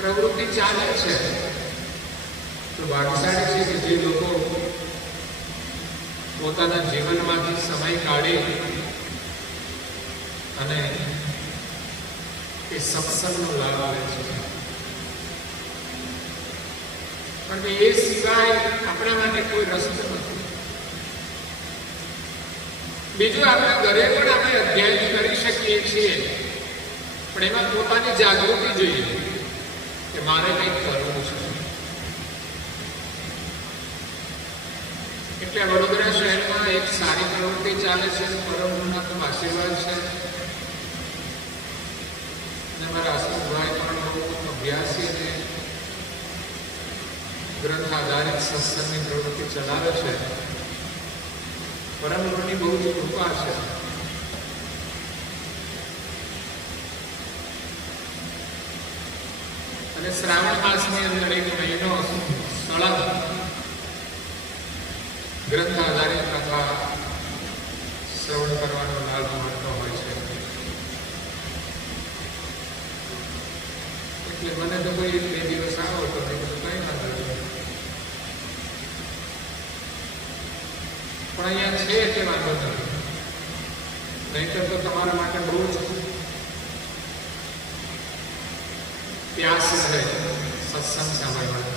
પ્રવૃત્તિ ચાલે છે, તો ભાગ્યશાળી છે કે જે લોકો પોતાના જીવનમાંથી સમય કાઢી અને એ સત્સંગનો લાભ લે છે. પણ એ સિવાય આપણા માટે કોઈ રસ્તો નથી. બીજું આપણા ઘરે પણ આપણે અધ્યયન કરી શકીએ છીએ, પણ એમાં પોતાની જાગૃતિ જોઈએ કે મારે કંઈક કરવું છે. એટલે વડોદરા શહેરમાં એક સારી પ્રવૃત્તિ ચાલે છે, પરમ ગુરુના ખૂબ આશીર્વાદ છે. અને મારા હસમુખભાઈ પણ બહુ અભ્યાસી અને ગ્રંથ આધારિત સત્સંગની પ્રવૃત્તિ ચલાવે છે. પરમ ગુરુની બહુ જ કૃપા છે. અને શ્રાવણ માસની અંદર એક મહિનો સળંગ ગ્રંથ આધારિત કથા શ્રવણ કરવાનો લાભ મળતો હોય છે. એટલે મને તો કોઈ 2 દિવસ આવો તો મેં કીધું કંઈ ના કર્યું, પણ અહીંયા છે કે વાંધો નથી, નહીંતર તો તમારા માટે બહુ જ પ્યાસ રહે સત્સંગ સાંભળવાનો.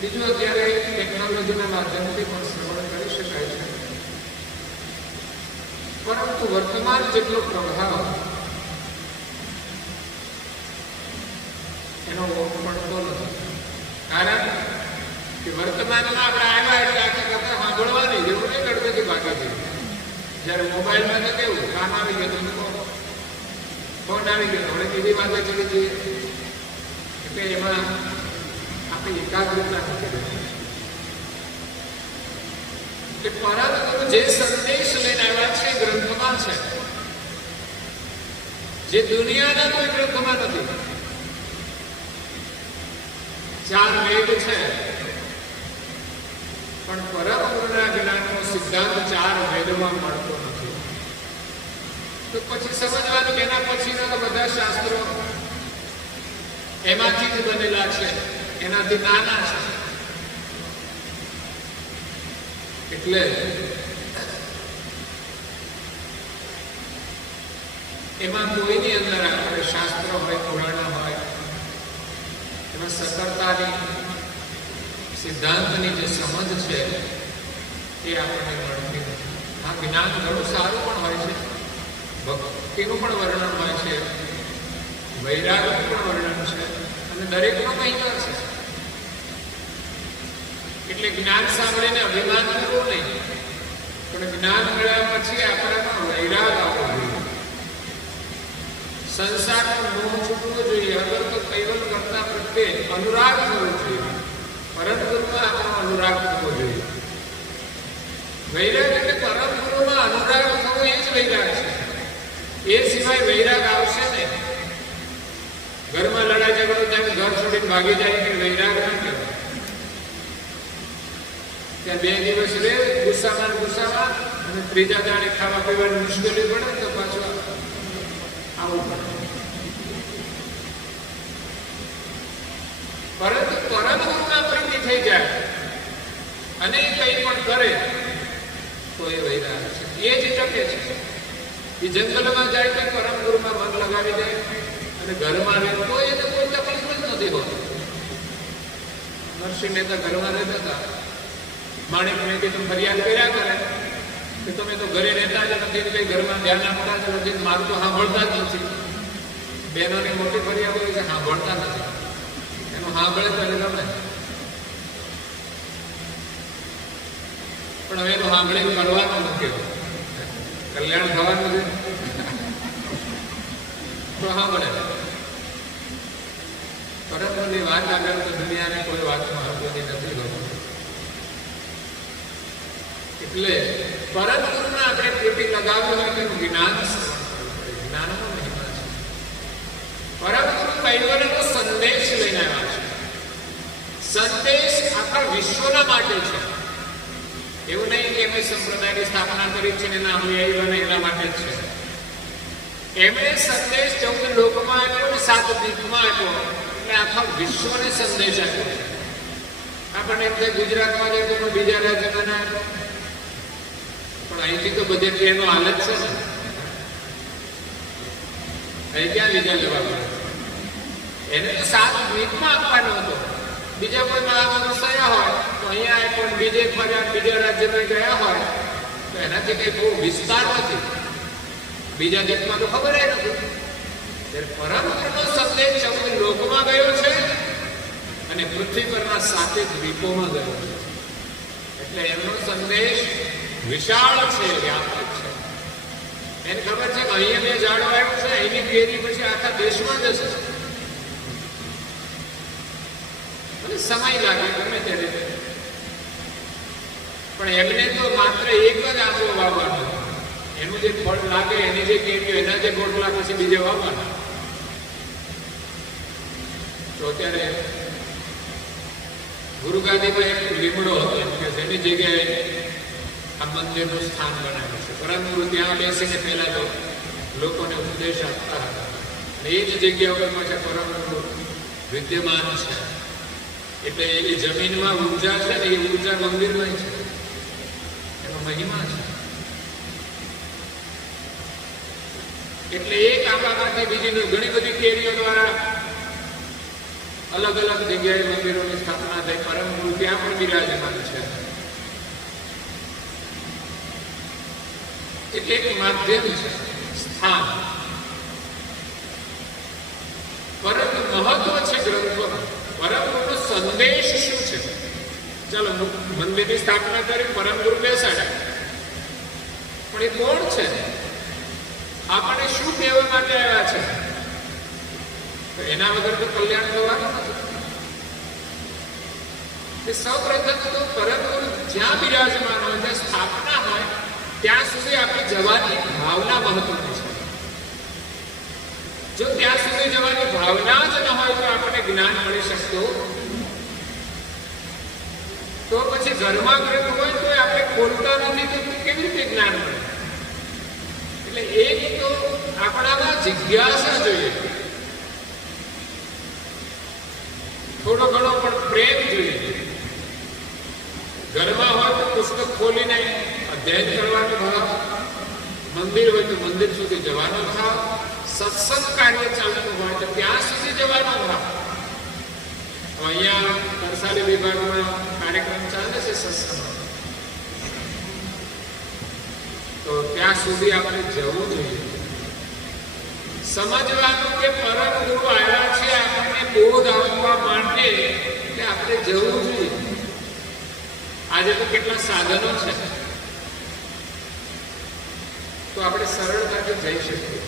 બીજું અત્યારે ટેકનોલોજીના માધ્યમથી પણ શ્રવણ કરી શકાય છે, પરંતુ વર્તમાન જેટલો પ્રભાવ એનો પડતો નથી. કારણ કે વર્તમાનમાં આપણે આવ્યા એટલે આખી કથા સાંભળવાની જરૂર નહીં કરતી બાકી છે. જ્યારે મોબાઈલમાં તો કેવું કામ આવી ગયું, ફોન આવી ગયો, હવે બીજી વાતે ચડી જઈએ એટલે એમાં આપણે એકાગ્રતા નથી રહેતી. કે પરંતુ જે સંદેશ લઈને આવ્યા છે ગ્રંથમાં છે, જે દુનિયાના કોઈ ગ્રંથમાં નથી. 4 વેદ છે, પણ પરમ ગુરુના જ્ઞાનનો સિદ્ધાંત 4 વેદમાં મળતો નથી. તો પછી સમજવાનું કે એના પછીના તો બધા શાસ્ત્રો એમાંથી જ બનેલા છે, એનાથી નાના છે. એટલે એમાં કોઈની અંદર આપણે શાસ્ત્ર હોય, પુરાણ હોય, એમાં સકળતાની સિદ્ધાંતની જે સમજ છે એ આપણને મળતી નથી. આ જ્ઞાન ઘણું સારું પણ હોય છે, ભક્તિનું પણ વર્ણન હોય છે, વૈરાગનું પણ વર્ણન છે, અને દરેકનો મહિમા છે. એટલે જ્ઞાન સાંભળીને અભિમાન કરવું નહીં, પણ જ્ઞાન મળ્યા પછી આપણામાં વૈરાગ આવવો જોઈએ, સંસારનો મોહ છૂટવો જોઈએ, અગર તો કૈવલ કરતા પ્રત્યે અનુરાગ થવો જોઈએ, પરમ ગુરુમાં આપણો અનુરાગ થવો જોઈએ. વૈરાગ એટલે પરમ ગુરુમાં અનુરાગ થવો એ જ વૈરાગ છે. એ સિવાય વૈરાગ આવશે નહીં. ઘરમાં લડાઈ ઝઘડો થાય, ઘર છોડીને ભાગી જાય કે વૈરાગ ના કહેવાય. ત્યાં 2 દિવસ રહે ગુસ્સામાં અને ત્રીજા દાડે ખાવા પીવાની મુશ્કેલી પડે તો પાછું આવવું પડે. પરંતુ પરમ ગુરુમાં પ્રીતિ થઈ જાય અને કંઈ પણ કરે તો એ વૈરાગ છે, એ જ ટકે છે. એ જંગલમાં જાય તો પરમ ગુરુમાં મન લગાવી જાય, અને ઘરમાં રહે તો એને કોઈ તકલીફ જ નથી હોતી. નરસિંહ મહેતા ઘરમાં રહેતા હતા, માણેક મેં તો ફરિયાદ કર્યા કરે કે તમે તો ઘરે રહેતા જ નથી, કઈ ઘરમાં ધ્યાન આપતા જ નથી, મારું તો સાંભળતા જ નથી. બહેનોની મોટી ફરિયાદ હોય છે, સાંભળતા નથી. એનું સાંભળે તો એને ગમે, પણ હવે એનું સાંભળે કરવાનું નથી, કલ્યાણ થવાનું છે તો સાંભળે. પરંતુ એ વાત આગળ તો દુનિયાને કોઈ વાતમાં આવતી નથી હોતું. એટલે પરમ ગુરુના આપણે પ્રીતિ લગાવ્યું હોય તો જ્ઞાન જ્ઞાનનો મહિમા છે. પરમ ગુરુ કૈવલ્યનો સંદેશ લઈને આવ્યા છે. સંદેશ આખા વિશ્વના માટે છે. એવું નહીં કે એમણે સંપ્રદાયની સ્થાપના કરી છે ને એના અનુયાયી એના માટે જ છે. એમણે સંદેશ 14 લોકમાં આપ્યો ને 7 દ્વીપમાં આપ્યો, એટલે આખા વિશ્વને સંદેશ આપ્યો છે. આપણને એમ થાય ગુજરાતમાં જાય તો પણ બીજા રાજ્યમાં ના, પણ અહીંથી તો બધે ટ્રેનો હાલત છે ને, અહીં ક્યાં લીધા લેવા પડે? એને તો 7 દ્વીપમાં આપવાનો હતો. બીજા કોઈ મહામાણસ થયા હોય તો અહીંયા પણ બીજે ફર્યા, બીજા રાજ્યમાં ગયા હોય તો એનાથી કઈ બહુ વિસ્તાર નથી. બીજા દેશમાં તો ખબર નથી. પરમ ગુરુનો સંદેશ 14 લોકમાં ગયો છે અને પૃથ્વી પરના 7 દ્વીપોમાં ગયો છે. એટલે એમનો સંદેશ વિશાળ છે, વ્યાપક છે. એને ખબર છે કે અહીંયા મેં ઝાડો આવ્યું છે, અહીંની કેરી પછી આખા દેશમાં જશે. અને સમય લાગે ગમે તે રીતે, પણ એમને તો માત્ર એક જ આંબો વાવવાનો. એનું જે ફળ લાગે, એની જે કેરીઓ, એના જે ગોટલા પછી બીજે વાવવાના. તો અત્યારે ગુરુગાદીમાં એક લીમડો હતો, એમ કે જેની જગ્યાએ આ મંદિરનું સ્થાન બનાવ્યું છે. પરંતુ ત્યાં બેસીને પહેલા તો લોકોને ઉપદેશ આપતા હતા. અને એ જ જગ્યા ઉપર પાછા પરમ ગુરુ વિદ્યમાન છે. એટલે એ જમીનમાં ઉર્જા છે ને, એ ઉર્જા મંદિરમાં છે, એનો મહિમા છે. એટલે એક આંબામાંથી બીજી ઘણી બધી કેરીઓ દ્વારા અલગ અલગ જગ્યાએ મંદિરોની સ્થાપના થઈ. પરમ ગુરુ ત્યાં પણ બિરાજમાન છે. એટલે એક માધ્યમ છે, સ્થાન. પરંતુ મહત્વ છે ગ્રંથોનું. પરમ ગુરુનો સંદેશ શું છે? ચાલો, મંદિરની સ્થાપના કરી, પરમ ગુરુ બેસાડ્યા, પણ એ કોણ છે? આપણને શું કહેવા માટે આવ્યા છે? તો એના વગર તો કલ્યાણ થવાનું નથી. સૌ પ્રથમ તો પરમ ગુરુ જ્યાં બિરાજમાન હોય, જ્યાં સ્થાપના હોય, ત્યાં સુધી આપણી જવાની ભાવના મહત્વની છે. જો ત્યાં સુધી જવાની ભાવના જ ન હોય તો આપણને જ્ઞાન મળી શકતું. તો પછી ઘરમાં ગ્રંથ હોય તો આપણે ખોલતા નથી, તો કેવી રીતે જ્ઞાન મળે? એટલે એક તો આપણામાં જિજ્ઞાસા જોઈએ, થોડો ઘણો પણ પ્રેમ જોઈએ. ઘરમાં હોય તો પુસ્તક ખોલીને અધ્યયન કરવાનો ભાવ, મંદિર હોય તો મંદિર સુધી જવાનો ભાવ, સત્સંગ કાર્ય ચાલતું હોય તો ત્યાં સુધી જવાનો ભાવ. અહીંયા નર્સારી વિભાગમાં કાર્યક્રમ ચાલે છે સત્સંગ, તો ત્યાં સુધી આપણે જવું જોઈએ. સમજવાનું કે પરમ ગુરુ આવ્યા છે આપણને બોધ આપવા માટે, કે આપણે જવું જોઈએ. આજે તો કેટલા સાધનો છે, તો આપણે સરળતાથી જઈ શકીએ.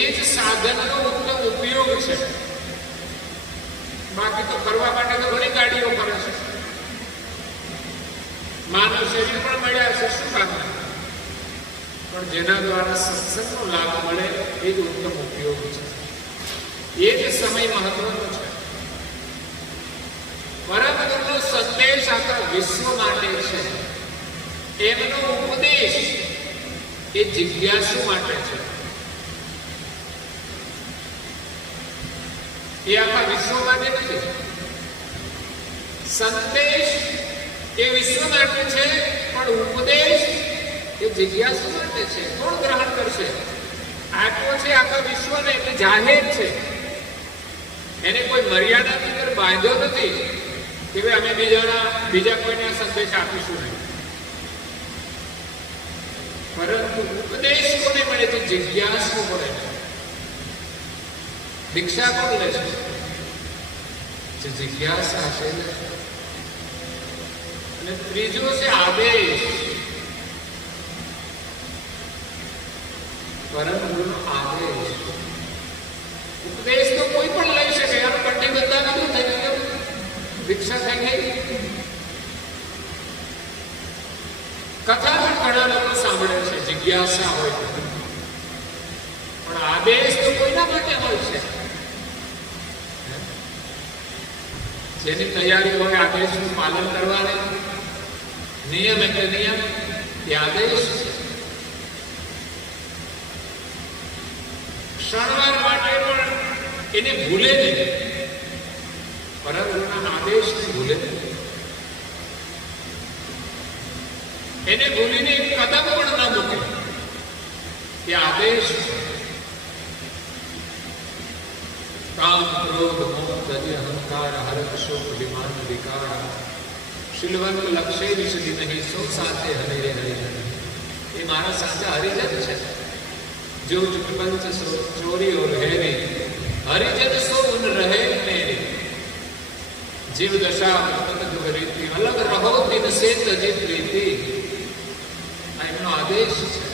એ જ સાધનનો ઉત્તમ ઉપયોગ છે. બાકી તો કરવા માટે તો ઘણી ગાડીઓ કરે છે, માનવ શરીર પણ મળ્યા છે, શું કામ? પણ જેના દ્વારા સત્સંગનો લાભ મળે એ જ ઉત્તમ ઉપયોગ છે. એ જ સમય મહત્વનો છે. પરમ ગુરુનો સંદેશ આખા વિશ્વ માટે છે. એમનો ઉપદેશ એ જિજ્ઞાસુ માટે છે. એ આખા વિશ્વ માટે નથી. સંદેશ એ વિશ્વ માટે છે, પણ ઉપદેશ એ જિજ્ઞાસુ માટે છે. કોણ ગ્રહણ કરશે? આત્મો છે આખા વિશ્વને, એટલે જાહેર છે. એને કોઈ મર્યાદા અંદર બાંધ્યો નથી કે ભાઈ અમે બીજા કોઈને સંદેશ આપીશું નહીં. પરંતુ ઉપદેશ કોને મળે છે? જિજ્ઞાસુ મળે છે. દીક્ષા કોણ લે છે? જે જિજ્ઞાસા છે. અને ત્રીજો છે આદેશ. પરમ ગુરુનો આદેશ. ઉપદેશ તો કોઈ પણ લઈ શકે, આમ કટિબદ્ધતા નથી થઈ ગયો, દીક્ષા થઈ ગઈ. કથા પણ ઘણા લોકો સાંભળે છે, જિજ્ઞાસા હોય, પણ આદેશ તો કોઈના માટે હોય છે. જેની તૈયારી હોય આદેશનું પાલન કરવાની, નિયમ એટલે નિયમ, એ આદેશ છે. ક્ષણવાર માટે પણ એને ભૂલે નહીં. પરમ ગુરુના આદેશને ભૂલે, એને ભૂલીને એક કદમ પણ ના મૂકે. એ આદેશ કામ ક્રોધ મોહ દય અહંકાર હરક શોક વિમાન વિકાર શીલવંત લક્ષે વિશદી નહીં સો સાથે હરે હરિજન. એ મારા સાચા હરિજન છે. જો પંચ સો ચોરી ઓર હેરી હરિજન સો ઉન રહે મેરે. જીવ દશા દુઃખ રીતિ અલગ રહો દિન સે તજિત રીતિ. આ એમનો આદેશ છે.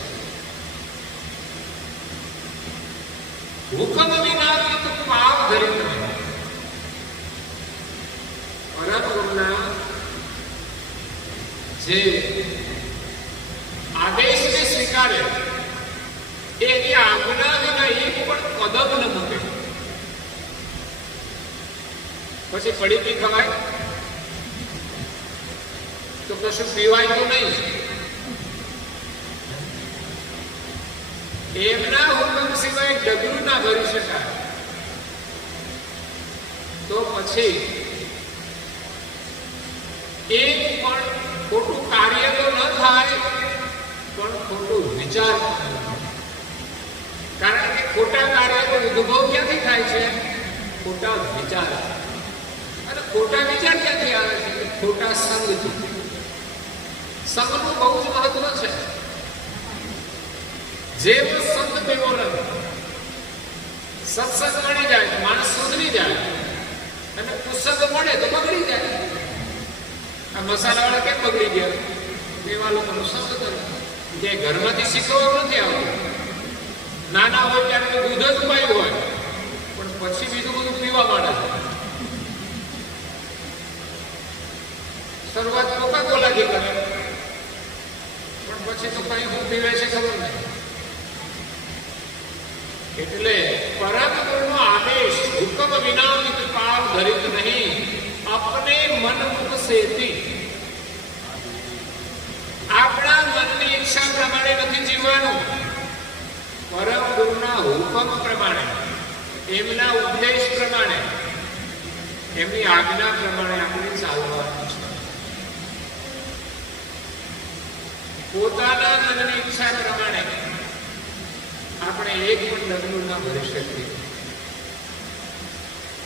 હુકમ વિના તો પાપ ધરી નહીં. પરમ ગુરુના જે આદેશને સ્વીકારે એની આજ્ઞા વિના એક પણ કદમ ન મૂકે. પછી પડીકી ખવાય તો કશું પીવાય તો નહીં. એમના હુકમ સિવાય ડગલું ના ભરી શકાય. તો પછી એક પણ ખોટું કાર્ય તો ન થાય, પણ ખોટું વિચાર. કારણ કે ખોટા કાર્યનો ઉદ્ભવ ક્યાંથી થાય છે? ખોટા વિચાર. અને ખોટા વિચાર ક્યાંથી આવે છે? ખોટા સંગથી. સંગનું બહુ જ મહત્વ છે. જેમ સંત દેવો રહે, સત્સંગ મળી જાય તો માણસ સુધરી જાય, અને પુસ્તક મળે તો બગડી જાય. આ મસાલાવાળા કેમ બગડી ગયા? એવા લોકોનો સંગ કરે. કે ઘરમાંથી શીખવવા નથી આવતું. નાના હોય ત્યારે તો દૂધ જ પાયું હોય, પણ પછી બીજું બધું પીવા માંડે છે. શરૂઆત કોકા કોલાથી કરે, પણ પછી તો કઈ શું પીવે છે ખબર નહીં. એટલે પરમ ગુરુનો આદેશ હુકમ વિના પાપ ધરિત નહીં અપને મન મુખ સેતી. આપણા મનની ઈચ્છા પ્રમાણે નથી જીવવાનું. પરમ ગુરુના હુકમ પ્રમાણે, એમના ઉપદેશ પ્રમાણે, એમની આજ્ઞા પ્રમાણે આપણે ચાલવાનું છે. પોતાના મનની ઈચ્છા પ્રમાણે આપણે એક પણ ડગલું ના ભરી શકીએ.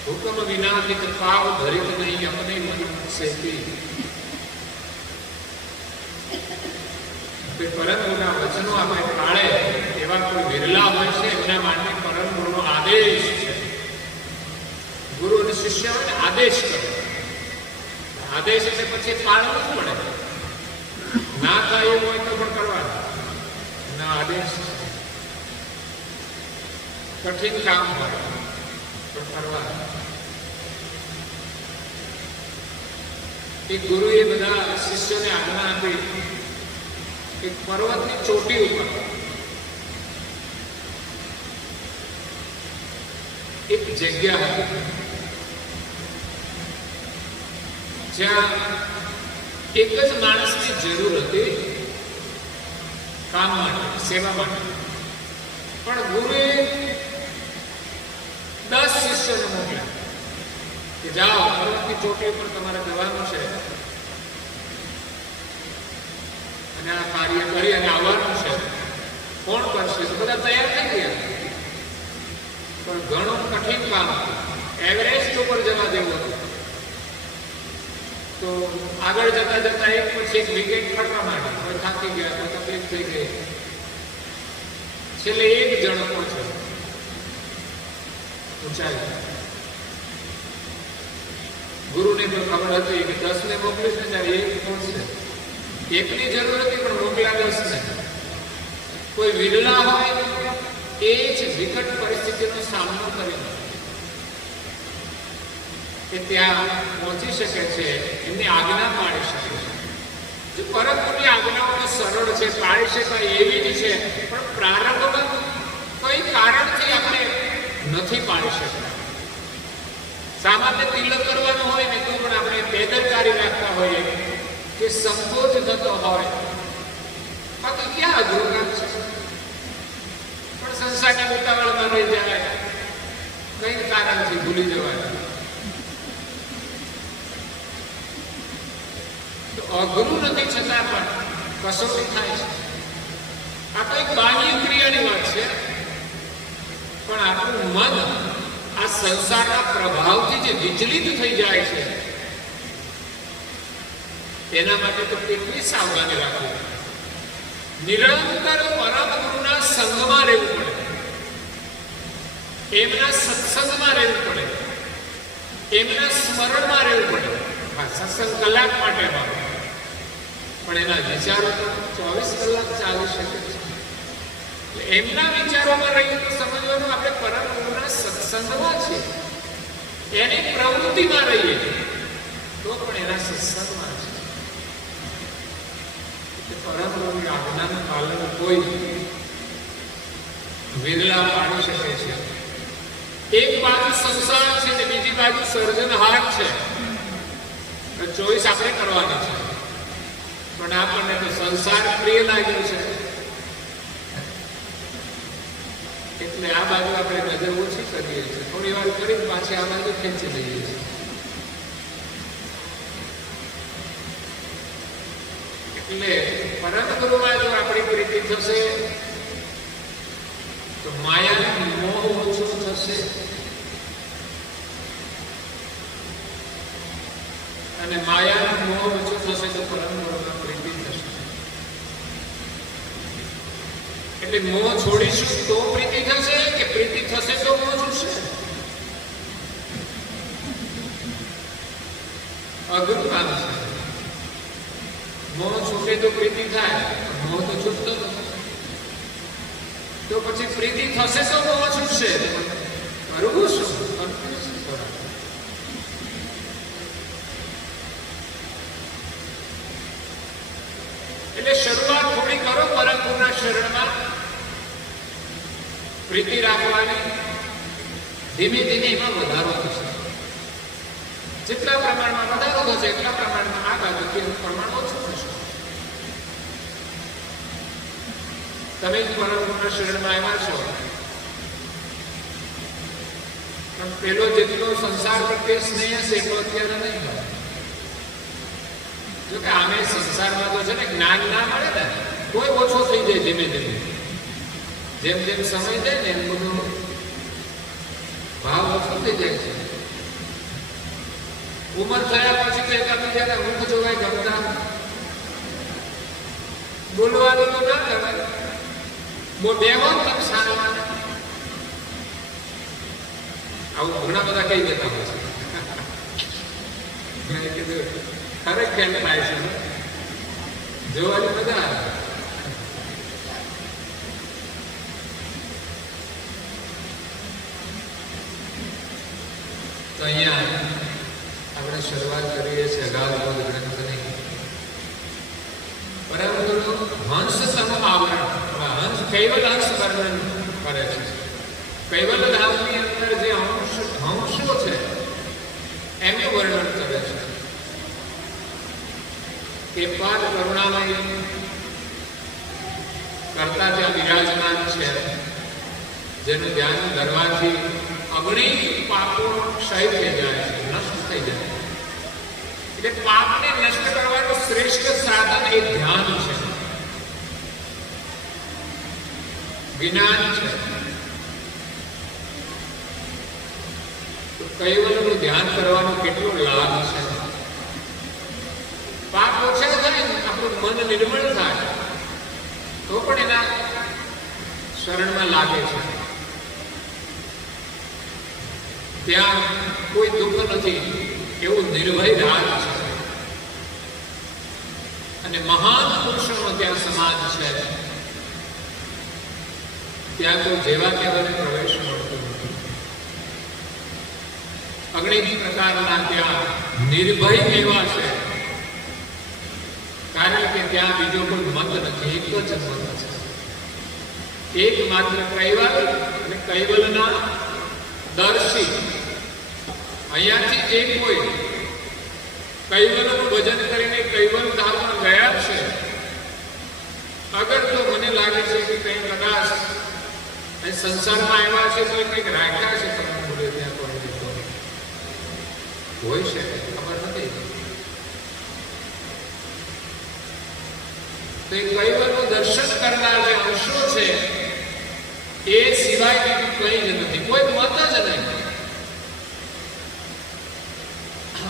હુકમ વિના પાપ ધરિત નહીં અપને મન સેતી. પરમ ગુરુના વચનો આપણે પાળે એવા કોઈ વિરલા હોય છે, એમના માટે પરમ ગુરુનો આદેશ છે. ગુરુ અને શિષ્ય આદેશ કરે. આદેશ એટલે પછી પાળવું જ પડે. ના થાય એવું હોય તો પણ કરવાનું. ના આદેશ કઠિન કામ હોય તો કરવાનું. એક ગુરુએ બધા શિષ્યોને આજ્ઞા આપી. એક પર્વતની ચોટી ઉપર એક જગ્યા હતી જ્યાં એક જ માણસની જરૂર હતી કામ માટે, સેવા માટે. પણ ગુરુએ 10 શિષ્યોને મોકલ્યા કે જાઓ પર્વતની ચોટી ઉપર તમારે જવાનું છે અને આ કાર્ય કરી અને આવવાનું છે. કોણ કરશે? તો બધા તૈયાર થઈ ગયા. પણ ઘણું કઠિન કામ હતું. એવરેસ્ટ ઉપર જવા દેવું હતું. તો આગળ જતા જતા એક પછી એક વિકેટ ફરવા માંડી. કોઈ થાકી ગયા, કોઈ તકલીફ થઈ ગઈ. છેલ્લે એક જણ પહોંચ્યો ઊંચાઈ. ગુરુને તો ખબર હતી કે 10 ને મોકલીશ ને ત્યારે એક પહોંચશે. એકની જરૂર હતી પણ મોકલ્યા 10 ને. કોઈ વિરલા હોય એ જ વિકટ પરિસ્થિતિનો સામનો કરીને એ ત્યાં પહોંચી શકે છે, એમની આજ્ઞા પાડી શકે છે. જો પરમ ગુરુની આજ્ઞાઓ તો સરળ છે, પાડી શકાય એવી જ છે, પણ પ્રારંભમાં કોઈ કારણથી આપણે નથી પાડી શકતા. સામાન્ય તિલક કરવાનું હોય ને તો પણ આપણે બેદરકારી રાખતા હોઈએ કે સંકોચ થતો હોય. બાકી ક્યાં અઘરું કામ છે? પણ સંસારની ઉતાવળમાં રહી જાય, કઈ કારણથી ભૂલી જવાય. કસોટી થાય છે. આ તો એક બાહ્ય ક્રિયાની વાત છે, પણ આપણું મન આ સંસારના પ્રભાવથી જે વિચલિત થઈ જાય છે એના માટે તો કેટલી સાવધાની રાખવી. નિરંતર પરમ ગુરુના સંગમાં રહેવું પડે, એમના સત્સંગમાં રહેવું પડે, એમના સ્મરણમાં રહેવું પડે. હા, સત્સંગ કલાક માટે હોય, પણ એના વિચારો તો 24 કલાક ચાલી શકે છે. એમના વિચારોમાં રહીએ તો સમજવાનું આપણે પરમ ગુરુના સત્સંગમાં છીએ. એની પ્રવૃત્તિમાં રહીએ તો પણ એના સત્સંગમાં છે. પરમ ગુરુની આજ્ઞાનું પાલન કોઈ વિરલા પાડી શકે છે. એક બાજુ સંસાર છે ને બીજી બાજુ સર્જનહાર છે. ચોઈસ આપણે કરવાની છે, પણ આપણને તો સંસાર પ્રિય લાગ્યું છે એટલે આ બાજુ આપણે નજર ઓછી કરીએ છીએ. થોડી વાર કરીને પાછી આ બાજુ ખેંચી લઈએ છીએ. એટલે પરમ ગુરુમાં જો આપણી પ્રીતિ થશે તો માયાનો મોહ ઓછો થશે અને માયાનો મોહ ઓછો થશે તો પરમ ગુરુમાં પ્રીતિ થશે. એટલે મોહ છોડીશું તો પ્રીતિ થશે કે પ્રીતિ થશે તો મોહ છૂટશે? અઘરું કામ છે. મોહ છૂટે તો પ્રીતિ થાય, મોહ તો છૂટતો નથી. તો પછી પ્રીતિ થશે તો મોહ છૂટશે. કરવું શું? એટલે શરૂઆત થોડી કરો પરમ ગુરુના શરણમાં પ્રીતિ રાખવાની. ધીમે ધીમે એમાં વધારો થશે. જેટલા પ્રમાણમાં વધારો થશે એટલા પ્રમાણમાં આ બાજુથી પ્રમાણ ઓછું થશે. તમે જ પરમ ગુરુના શરણમાં આવ્યા છો, પણ પેલો જેટલો સંસાર પ્રત્યે સ્નેહ હશે એટલો અત્યારે નહીં હોય. જો કે આમે સંસારમાં તો છે ને જ્ઞાન ના મળે ને કોઈ ઓછો થઈ જાય ધીમે ધીમે. જેમ જેમ સમય જાય ને એમ બધો ભાવ ઓછો થઈ જાય છે. ઉંમર થયા પછી તો એકાબીજાના મુખ જોવાય ગમતા, બોલવાનું તો ના કહેવાય, બહુ બેહો તક સારવા. આવું ઘણા બધા કહી દેતા હોય છે. કીધું ખરે કેમ થાય છે જોવાની બધા. તો અહીંયા આપણે શરૂઆત કરીએ છીએ અગાઉ ગ્રંથની. પરંતુ હંસ સમ આવરણ, હંસ કૈવલ હંસ વર્ણન કરે છે. કૈવલ ધામની અંદર જે હંસો છે એમનું વર્ણન કરે છે કે પાદ કરુણામય કરતા ત્યાં વિરાજમાન છે, જેનું ધ્યાન ધરવાથી અગણિત પાપો ક્ષય થઈ જાય છે, નષ્ટ થઈ જાય. એટલે પાપને નષ્ટ કરવાનું શ્રેષ્ઠ સાધન એ ધ્યાન છે, જ્ઞાન છે. તો કૈવલનું ધ્યાન કરવાનો કેટલો લાભ છે. પાપ ઓછા થાય, આપણું મન નિર્મળ થાય તો પણ એના શરણમાં લાગે છે. ત્યાં કોઈ દુઃખ નથી એવું નિર્ભય રાજ છે. અને મહાન પુરુષોનો ત્યાં સમાજ છે. ત્યાં તો જેવા તેવાને પ્રવેશ મળતો નથી. અગણિત પ્રકારના ત્યાં નિર્ભય એવા છે, કારણ કે ત્યાં બીજો કોઈ મત નથી, એક જ મત છે, એકમાત્ર કૈવલ. અને કૈવલના દર્શી અહીંયાથી જે કોઈ કૈવલનું ભજન કરીને કૈવલ ધામમાં ગયા છે, અગર તો મને લાગે છે કે કંઈ કદાચ સંસારમાં આવ્યા છે તો કંઈક રાખ્યા છે તમે બોલે ત્યાં કોઈ હોય છે, ખબર નથી. તો એ કૈવલ્યનું દર્શન કરનાર જે અંશો છે એ સિવાય બીજું કંઈ જ નથી, કોઈ મત જ નહીં.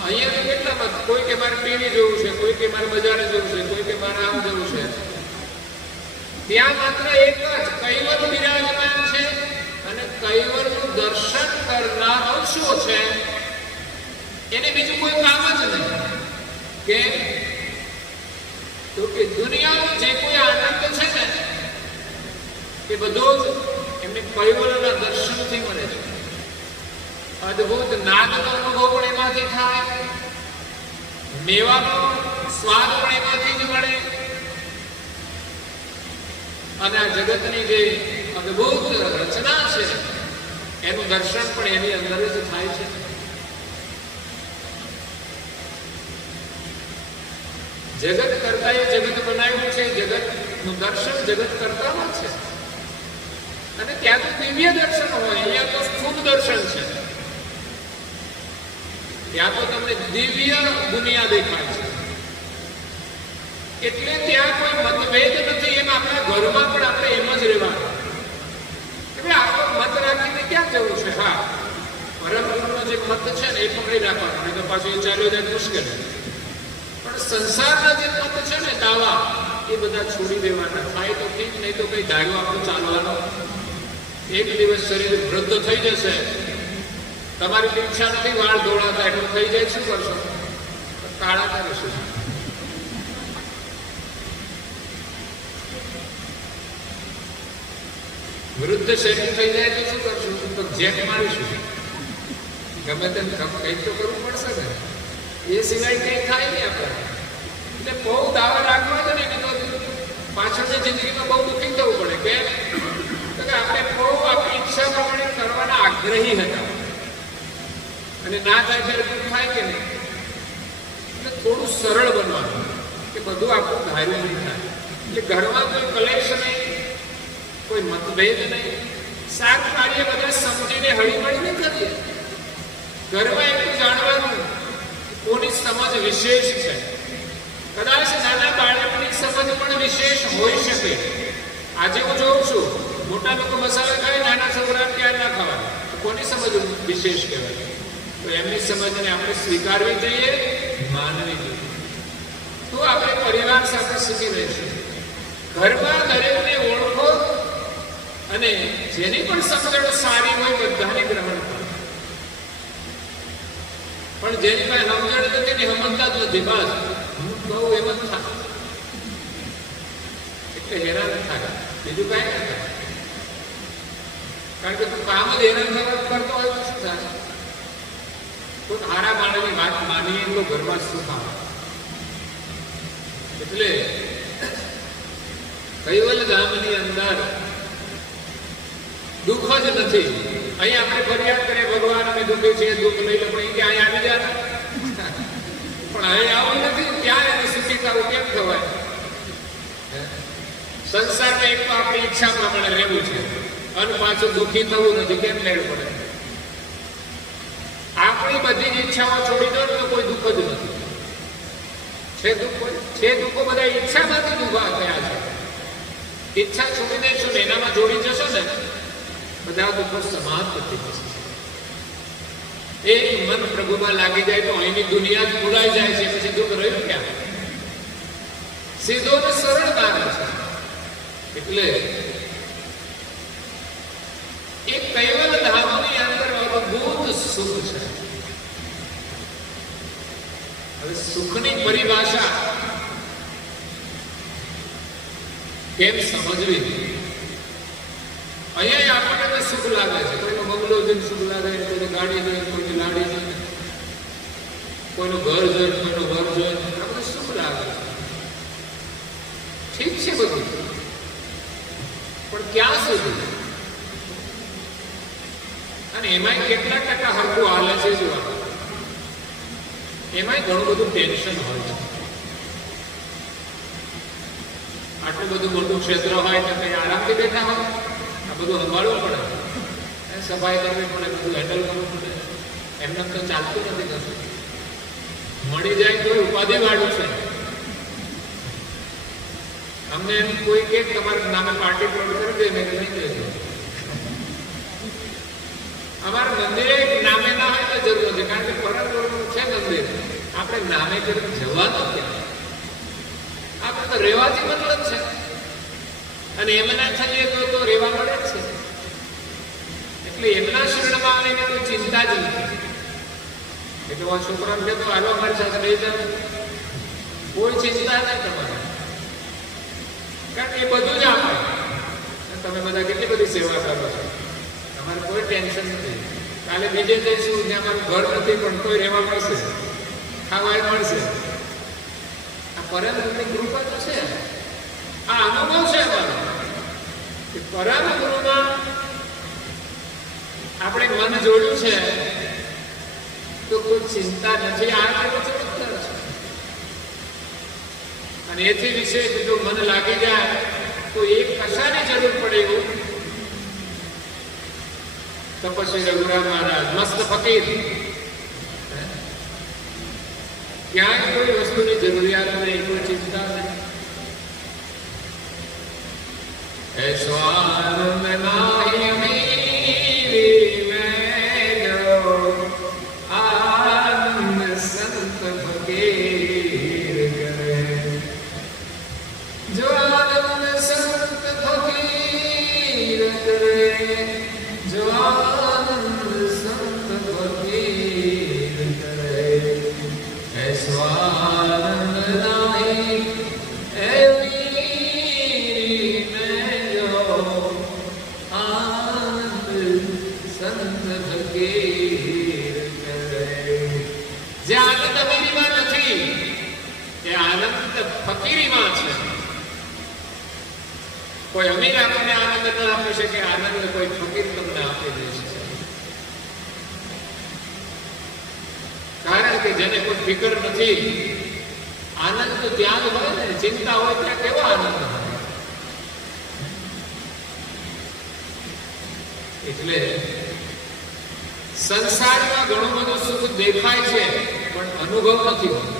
અહીંયા તો કેટલા મત, કોઈ કે મારે ટીવી જોવું છે, કોઈ કે મારે બજારે જવું છે, કોઈ કે મારે આમ જવું છે. ત્યાં માત્ર એક જ કૈવલ્ય બિરાજમાન છે અને કૈવલ્યનું દર્શન કરનાર અંશો છે, એને બીજું કોઈ કામ જ નહીં. તો કે દુનિયાનો જે કોઈ આનંદ છે ને એ બધો જ એમને કૈવલ્યના દર્શનથી મળે છે. અદ્ભુત નાદનો અનુભવ પણ એમાંથી થાય, મેવાનો સ્વાદ પણ એમાંથી જ મળે, અને આ જગતની જે અદ્ભુત રચના છે એનું દર્શન પણ એની અંદર જ થાય છે. જગત કરતા એ જગત બનાવ્યું છે, જગતનું દર્શન જગત કરતામાં છે. અને ત્યાં તો દિવ્ય દર્શન હોય, અહીંયા તો સ્થૂળ દર્શન છે. ત્યાં તો તમને દિવ્ય દુનિયા દેખાય છે. એટલે ત્યાં કોઈ મતભેદ નથી. એમ આપણા ઘરમાં પણ આપણે એમ જ રહેવાનું કે આપણો મત રાખીને ક્યાં જવું છે. હા, પરમનો જે મત છે ને એ પકડી રાખવાનો, નહીં તો પાછું એ ચાલ્યો જાય મુશ્કેલ. પણ સંસારના જે મત છે ને દાવા, એ બધા છોડી દેવાના. થાય તો ઠીક, નહીં તો કઈ ધાર્યું આપણું ચાલવાનું. એક દિવસ શરીર વૃદ્ધ થઈ જશે, તમારી ઈચ્છા નથી વાળ ધોળાતા, એટલું થઈ જાય, શું કરશો? કાળા કરીશું. વૃદ્ધ શરીર થઈ જાય તો શું કરશું? તો જેક મારીશું. ગમે તેમ કંઈક તો કરવું પડશે ને, એ સિવાય કંઈ થાય નહીં આપણે. એટલે બહુ દાવા રાખવા જ નહીં, તો પાછળની જિંદગીમાં બહુ દુઃખી થવું પડે. કે આપણે બહુ આપણી ઈચ્છા પ્રમાણે કરવાના આગ્રહી હતા, અને ના થાય ત્યારે દુઃખ થાય કે નહીં. એટલે થોડું સરળ બનવાનું, કે બધું આપણું ધાર્યું નહીં થાય. એટલે ઘરમાં કોઈ કલેશ નહીં, કોઈ મતભેદ નહીં, શાક પાડીએ બધા સમજીને હળીમળીને કરીએ. ઘરમાં એટલું જાણવાનું કોની સમજ વિશેષ છે. કદાચ નાના બાળકની સમજ પણ વિશેષ હોઈ શકે. આજે હું જોઉં છું મોટા લોકો મસાલા ખાય, નાના છોકરા ક્યારે ના ખાવા. કોની સમજ વિશેષ કહેવાય? તો એમની સમજને આપણે સ્વીકારવી જોઈએ, માનવી જોઈએ. તો આપણે પરિવાર સાથે સુખી રહીશું. ઘરમાં દરેકને ઓળખો અને જેની પણ સમજણ સારી હોય બધાને ગ્રહણ કરો. પણ જેની પાસે સમજણ નથી ને સમજતા જ નથી, બસ હું કહું એમ જ થાય, એટલે હેરાન થાય, બીજું કઈ ના થાય. કારણ કે તું કામ જ હેરાન કરતો હોય તો શું થાય? તો હારા માણસની વાત માની એટલો ઘરમાં સુખ આવે. એટલે કૈવલ્ય ધામની અંદર દુઃખ જ નથી. અહીંયા આપણે ફરિયાદ કરીએ, ભગવાન અમે દુઃખી છીએ, દુઃખ લઈ લો, પણ કે અહીંયા આવી જાય. પણ અહીં આવું નથી. ત્યાં એને સુખી થવું કેમ થવાય? સંસારમાં એક તો આપણી ઈચ્છા પ્રમાણે રહેવું છે, અને પાછું દુઃખી થવું નથી. કેમ લેવું પડે? આપણી બધી જ ઈચ્છાઓ છોડી દો તો કોઈ દુઃખ જ નથી. છે દુઃખો બધા ઈચ્છામાંથી દુઃખા થયા છે. ઈચ્છા છોડી દઈશું ને એનામાં જોડી જશો ને, બધા દુઃખો સમાપ્ત થઈ જશે. એક મન પ્રભુમાં લાગી જાય તો અહીંની દુનિયા જ ભૂલાઈ જાય છે. પછી દુઃખ રહ્યું ક્યાં? સીધો ને સરળ માર્ગ છે. એટલે એક કૈવલ્ય ધામની અંદર અદ્ભુત સુખ છે. હવે સુખની પરિભાષા કેમ સમજવી? અહીંયા આપણને તો સુખ લાગે છે. કોઈનો બંગલો જોઈને સુખ લાગે, કોઈને ગાડી જોઈને, કોઈની લાડી જોઈને, કોઈનું ઘર જોઈને, કોઈનું ઘર જોઈને આપણે સુખ લાગે છે. ઠીક છે બધું, પણ ક્યાં સુધી? અને એમાંય કેટલા ટકા હરખું હાલે છે જોવા. એમાંય ઘણું બધું ટેન્શન હોય છે. આટલું બધું મોટું ક્ષેત્ર હોય તો કઈ આરામથી બેઠા હોય? આ બધું સંભાળવું પડે, સફાઈ કરવી પડે, બધું હેન્ડલ કરવું પડે. એમને તો ચાલતું નથી કશું. મળી જાય તો ઉપાધિ વાળું છે. અમને એમ કોઈ કે તમારા નામે પાર્ટી પ્લોટ કરી દે મેં નહીં દેજો. અમારા મંદિરે નામે ના હોય તો જરૂર નથી, કારણ કે પરમ ગુરુનું છે મંદિર. આપણે નામે કરી જવાનું ક્યાં? આપણે તો રહેવાથી મતલબ છે, અને એમના થઈએ તો રહેવા મળે જ છે. એટલે એમના શરણમાં આવીને કોઈ ચિંતા જ નથી. એટલે આ છોકરાને કહેતો હાલો અમારી સાથે લઈ જાવ, કોઈ ચિંતા નહીં તમારે, કારણ કે એ બધું જ આપે. તમે બધા કેટલી બધી સેવા કરો છો, તમારે કોઈ ટેન્શન નથી. કાલે બીજે જઈશું જ્યાં અમારું ઘર નથી પણ કોઈ રહેવા મળશે, ખાવા મળશે. આ પરમ ગુરુની કૃપા તો છે, આ અનુભવ છે અમારો કે પરમ ગુરુમાં આપણે મન જોડ્યું છે તો કોઈ ચિંતા નથી. આ ચમત્કાર છે. અને એથી વિશેષ જો મન લાગી જાય તો એક કશાની જરૂર પડે એવું તપસ્વી રઘુરામ મહારાજ મસ્ત ફકીર, ક્યાંય કોઈ વસ્તુની જરૂરિયાત નહીં, કોઈ ચિંતા નહીં. ऐसो आनंद नाही मेरी में जो आनंद संत फकीर करे, जो आनंद संत फकीर करे, जो आनंद संत फकीर करे. ऐसो आनंद नाही ફકીરીમાં છે. કોઈ અમીર આપણને આનંદ ન આપી શકે, આનંદ કોઈ ફકીર તમને આપી દે છે. કારણ કે જેને કોઈ ફિકર નથી, આનંદ તો ત્યાં જ હોય ને. ચિંતા હોય ત્યાં કેવો આનંદ હોય. એટલે સંસારમાં ઘણું બધું સુખ દેખાય છે પણ અનુભવ નથી હોતો.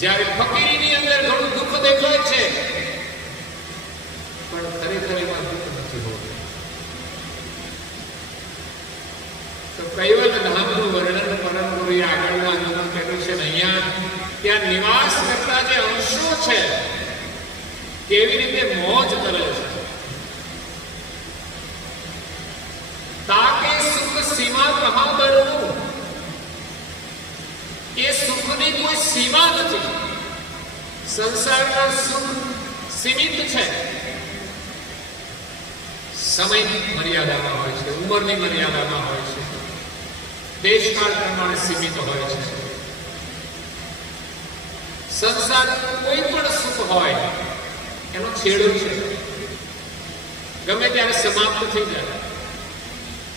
જ્યારે ફકીરીની અંદર ઘણું દુઃખ દેખાય છે પણ ખરેખર એમાં દુઃખ નથી હોતું. તો કૈવલ્ય ધામનું વર્ણન પરમ ગુરુએ આગળના અંગમાં કર્યું છે. અહીંયા ત્યાં નિવાસ કરતા જે અંશો છે કેવી રીતે મોજ કરે છે. તાકે સુખ સીમા કહા બરનું, એ સુખની કોઈ સીમા નથી. સંસારના સુખ સીમિત છે. સમય મર્યાદામાં હોય છે, ઉંમરની મર્યાદામાં હોય છે, દેશકાળ પ્રમાણે સીમિત હોય છે. સંસારનું કોઈ પણ સુખ હોય એનો છેડો છે, ગમે ત્યારે સમાપ્ત થઈ જાય.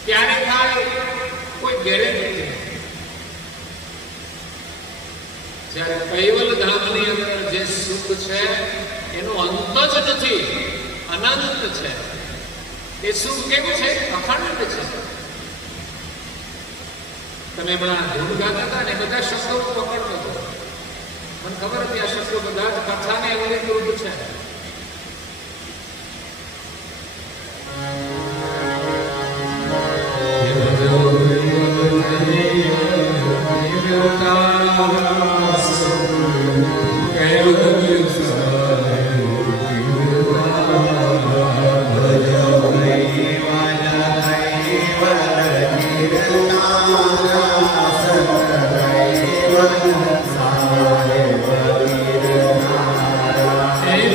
ત્યારે થાય કોઈ ગેરંટી નથી. જ્યારે કૈવલ્ય ધામની અંદર જે સુખ છે એનો અંત જ નથી, અનંત છે. એ સુખ કેવું છે? અખંડ છે. તમે હમણાં ધૂન ગાતા હતા ને, બધા શબ્દો પકડતો હતો. મને ખબર હતી આ શબ્દો બધા જ કથાને અનુરૂપ છે. Hey,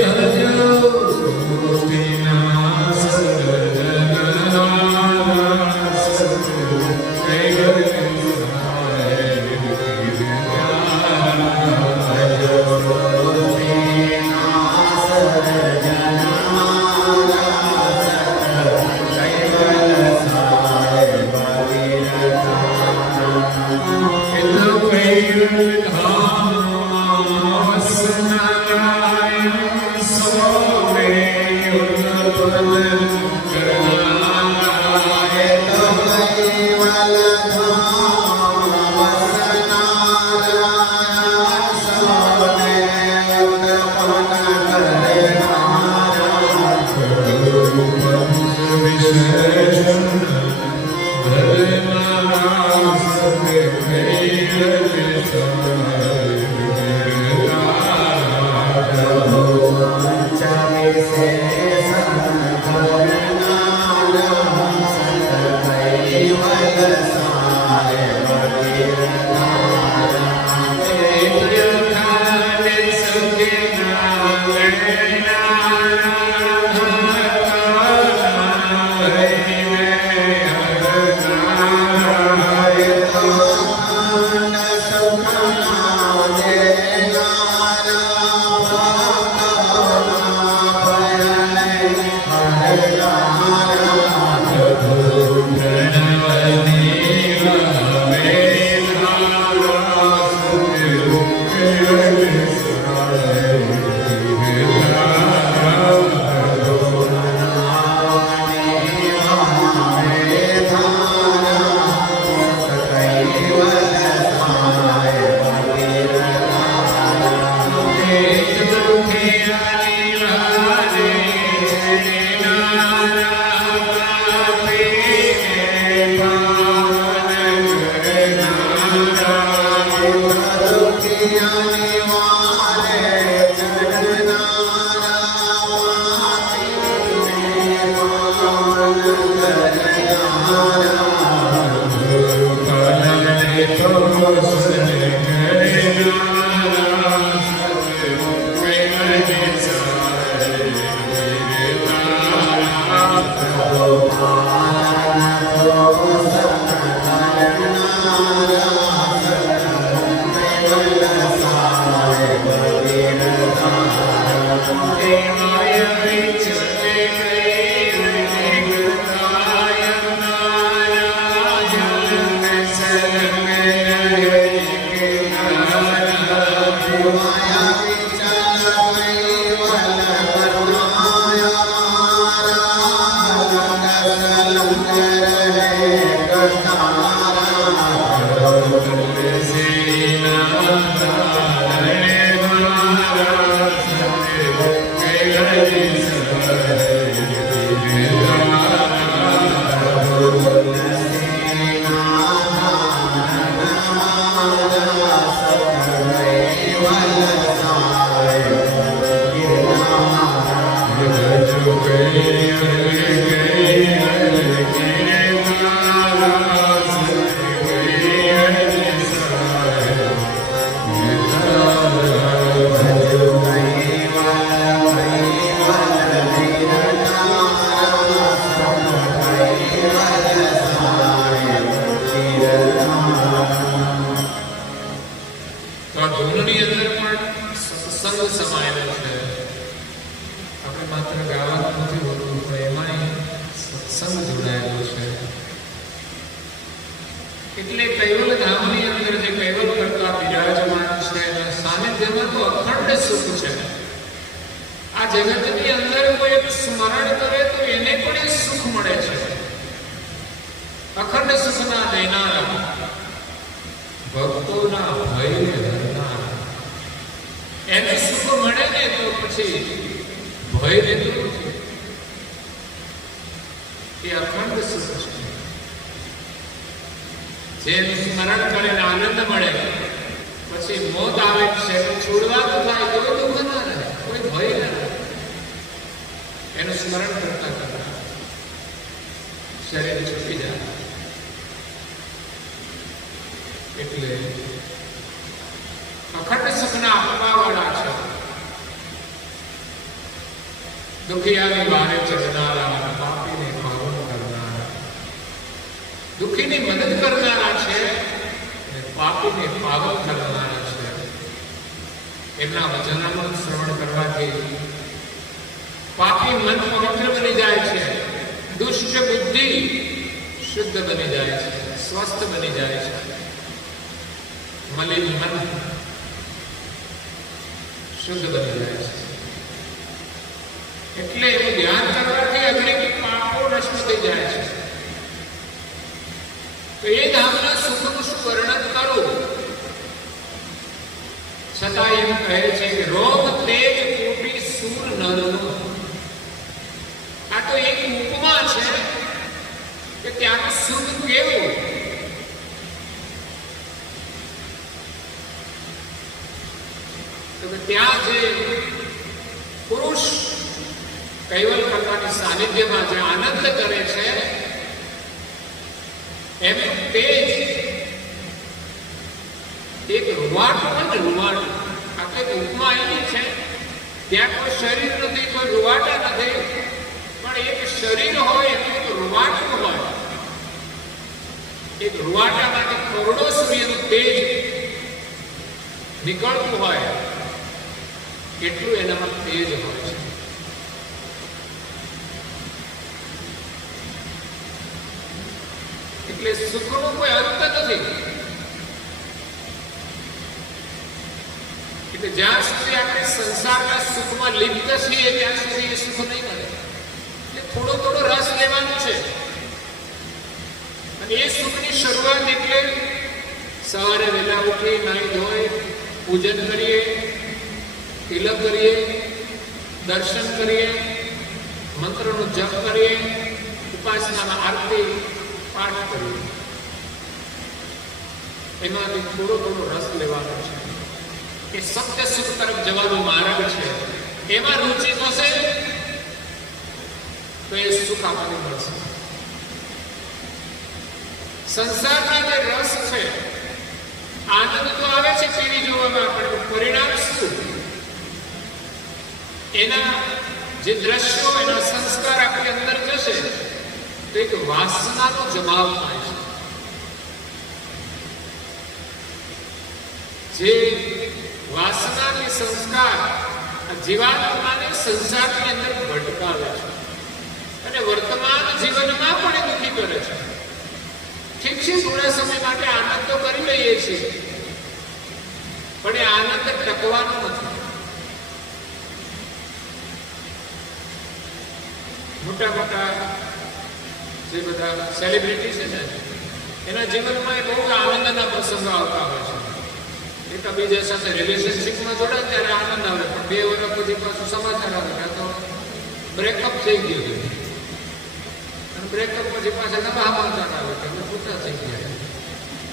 આ તો એક ઉપમા છે કેવું? તો ત્યાં જે પુરુષ કૈવલ કરતાની સાનિધ્યમાં જે આનંદ કરે છે એનું તેજ એક રૂવાટું હોય ને, રૂવાટું. આપણે ઉપમા એની છે, ત્યાં કોઈ શરીર નથી, કોઈ રૂવાટા નથી, પણ એક શરીર હોય એનું એક રૂવાટું હોય. એક રૂવાટામાંથી કરોડો સૂર્યનું તેજ નીકળતું હોય એટલું એનામાં તેજ હોય છે. એટલે સુખનો કોઈ અંત નથી. એટલે જ્યાં સુધી આપણે સંસારના સુખમાં લિપ્ત છીએ ત્યાં સુધી એ સુખ નહીં મળે. એટલે થોડો થોડો રસ લેવાનો છે. અને એ સુખની શરૂઆત એટલે સવારે વહેલા ઉઠી નાહી ધોઈ પૂજન કરીએ, તિલક કરીએ, દર્શન કરીએ, મંત્રનો જપ કરીએ, ઉપાસનામાં આરતી પાઠ કરીએ. એમાંથી થોડો થોડો રસ લેવાનો છે. એ સત્ય સુખ તરફ જવાનો માર્ગ છે. એમાં રુચિ થશે તો એ સુખ આપણને મળશે. સંસારના જે રસ છે, આનંદ તો આવે છે ટીવી જોવામાં, પણ પરિણામ શું? એના જે દ્રશ્યો, એના સંસ્કાર આપણી અંદર જશે તો એક વાસનાનો જમાવ થાય છે. જે વાસનાની સંસ્કાર જીવાત્માને સંસારની અંદર ભટકાવે છે અને વર્તમાન જીવનમાં પણ એ દુઃખી કરે છે. ઠીક છે, થોડા સમય માટે આનંદ તો કરી લઈએ છીએ, પણ એ આનંદ ટકવાનો નથી. મોટા મોટા જે બધા સેલિબ્રિટી છે ને, એના જીવનમાં બહુ આનંદના પ્રસંગો આવતા હોય છે. એકબીજા સાથે રિલેશનશીપમાં જોડાય ત્યારે આનંદ આવે, પણ 2 વર્ષ પછી પાછું સમાચાર આવે કે તો બ્રેકઅપ થઈ ગયું. અને બ્રેકઅપ પછી પાછા નવા સમાચાર આવે કે અમે પૂછા થઈ ગયા.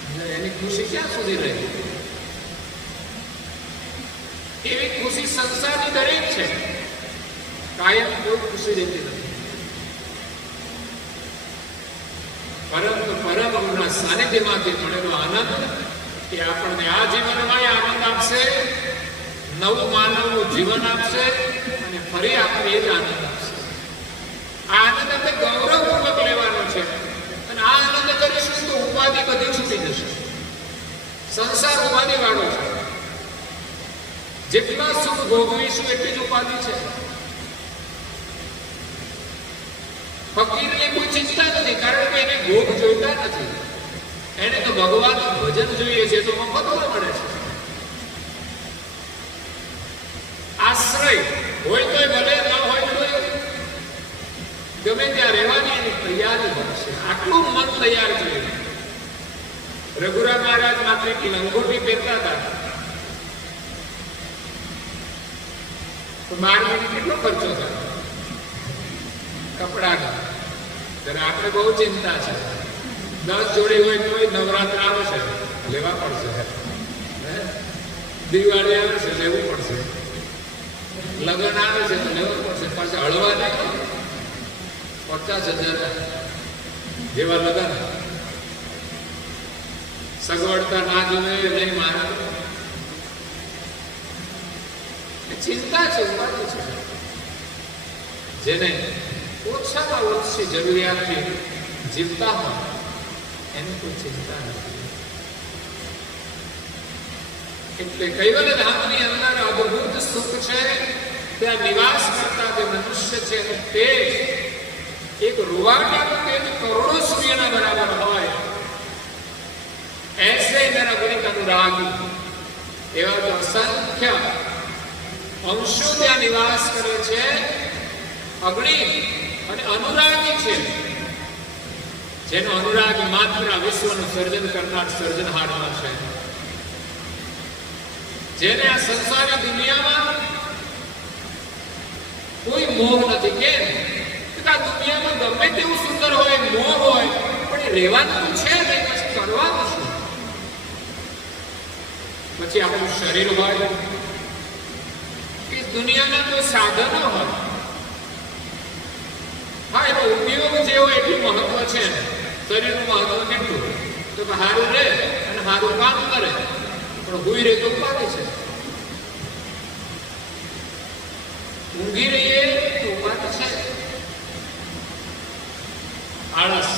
એટલે એની ખુશી ક્યાં સુધી રહી? એવી ખુશી સંસારની દરેક છે, કાયમ કોઈ ખુશી રહેતી નથી. પરંતુ પરમ ગુરુના સાનિધ્યમાંથી મળેલો આનંદ એ આપણને આ જીવનમાં આનંદ આપશે, નવું માનવનું જીવન આપશે અને ફરી આપણને એ જ આનંદ આપશે. આ આનંદ આપણે ગૌરવપૂર્વક લેવાનો છે. અને આ આનંદ કરીશું તો ઉપાધિ બધી છૂટી જશે. સંસાર ઉપાધિ વાળો છે. જેટલા સુખ ભોગવીશું એટલી જ ઉપાધિ છે. ફકીરને કોઈ ચિંતા નથી, કારણ કે એને ભોગ જોઈતા નથી. એને તો ભગવાનનું ભજન જોઈએ છે, તો મફતમાં મળે છે. આશ્રય હોય તોય ભલે, ન હોય તોય ગમે ત્યાં રહેવાની એની તૈયારી હોય છે. આટલું મન તૈયાર જોઈએ. રઘુરામ મહારાજ માત્ર એક લંગોટી પહેરતા હતા તો 12 મહિને કેટલો ખર્ચો થયો કપડાનો? ત્યારે આપણે બહુ ચિંતા છે. 10 જોડી હોય તોય નવરાત્ર આવશે, લેવા પડશે. દિવાળી આવે છે, લેવું પડશે. લગ્ન આવે છે તો લેવું પડશે. પાછા હળવા નહીં, 50,000 જેવા લગ્ન. સગવડતા ના જોવે નહીં મારા. ચિંતા છે, ઉપાધિ છે. જેને ઓછામાં ઓછી જરૂરિયાતથી જીવતા હોય એની કોઈ ચિંતા નથી. એટલે કૈવલ્ય ધામની અંદર અદ્ભુત સુખ છે. ત્યાં નિવાસ કરતા જે મનુષ્ય છે તે એક રૂવાટાનું તેજ કરોડો સૂર્યના બરાબર હોય. ऐसे मेरा गुणिक अनुरागी એવા તો અસંખ્ય અંશો ત્યાં નિવાસ કરે છે. અગ્નિ અને અનુરાગી છે, જેનો અનુરાગ માત્ર વિશ્વનું સર્જન કરનાર સર્જનહારમાં છે. જેને આ સંસારની દુનિયામાં કોઈ મોહ નથી. કેમ? આ દુનિયામાં ગમે તેવું સુંદર હોય, મોહ હોય, પણ એ રહેવાનું છે ને પછી કરવાનું શું? પછી આપણું શરીર હોય કે દુનિયાના કોઈ સાધનો હોય, હા એનો ઉપયોગ જે હોય એટલું મહત્વ છે. શરીરનું મહત્વ કેટલું? તો સારું રહે અને સારું કામ કરે, પણ હુઈ રહે તો ઉપાધિ છે. ઊંઘી રહીએ તો ઉપાધિ છે. આળસ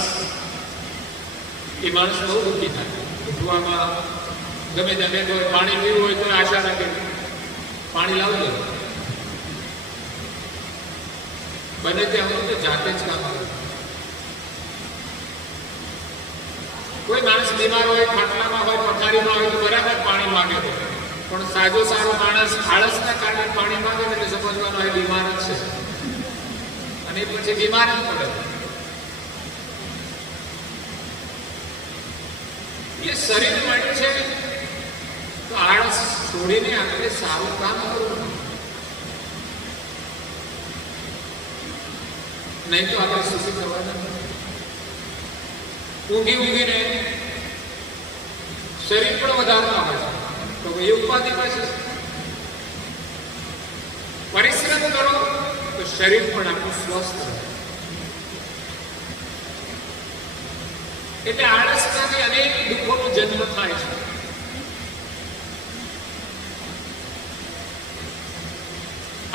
એ માણસ બહુ દુઃખી થાય. ઉઠવામાં ગમે તમે કોઈ પાણી પીવું હોય તો આશા રાખે પાણી લાવજો, બને ત્યાં તો જાતે જ કામ કરે. કોઈ માણસ બીમાર હોય, ખાટલામાં હોય, પથારીમાં હોય તો બરાબર પાણી માંગે છે, પણ સાજો સારો માણસ આળસના કારણે પાણી માંગે એટલે સમજવાનો એ બીમાર જ છે અને પછી બીમાર જ પડે. એ શરીર માટે છે તો આળસ છોડીને આપણે સારું કામ કરવું, નહીં તો આપણે સુખી થવાના. ઊંઘીને શરીર પણ વધારતા હોય છે તો એ ઉપાધિ પાસે. પરિશ્રમ કરો તો શરીર પણ આપણું સ્વસ્થ રહે. એટલે આળસમાંથી અનેક દુઃખોનો જન્મ થાય છે.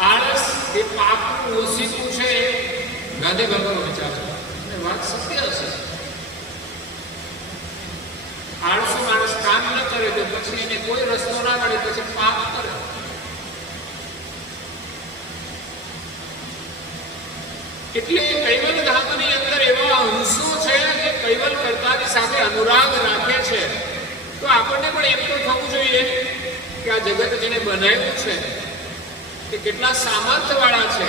આળસ એ પાપનું ઓછીનું છે, ગાંધી બાબાનો વિચાર છે અને વાત સત્ય હશે. આળસુ માણસ કામ ન કરે તો પછી એને કોઈ રસ્તો ના મળે, પછી પાપ કરે. એટલે કૈવલ ધામની અંદર એવા અંશો છે કે કૈવલ કર્તાની સાથે અનુરાગ રાખે છે. તો આપણને પણ એમ તો થવું જોઈએ કે આ જગત જેને બનાવ્યું છે એ કેટલા સામર્થ્ય વાળા છે.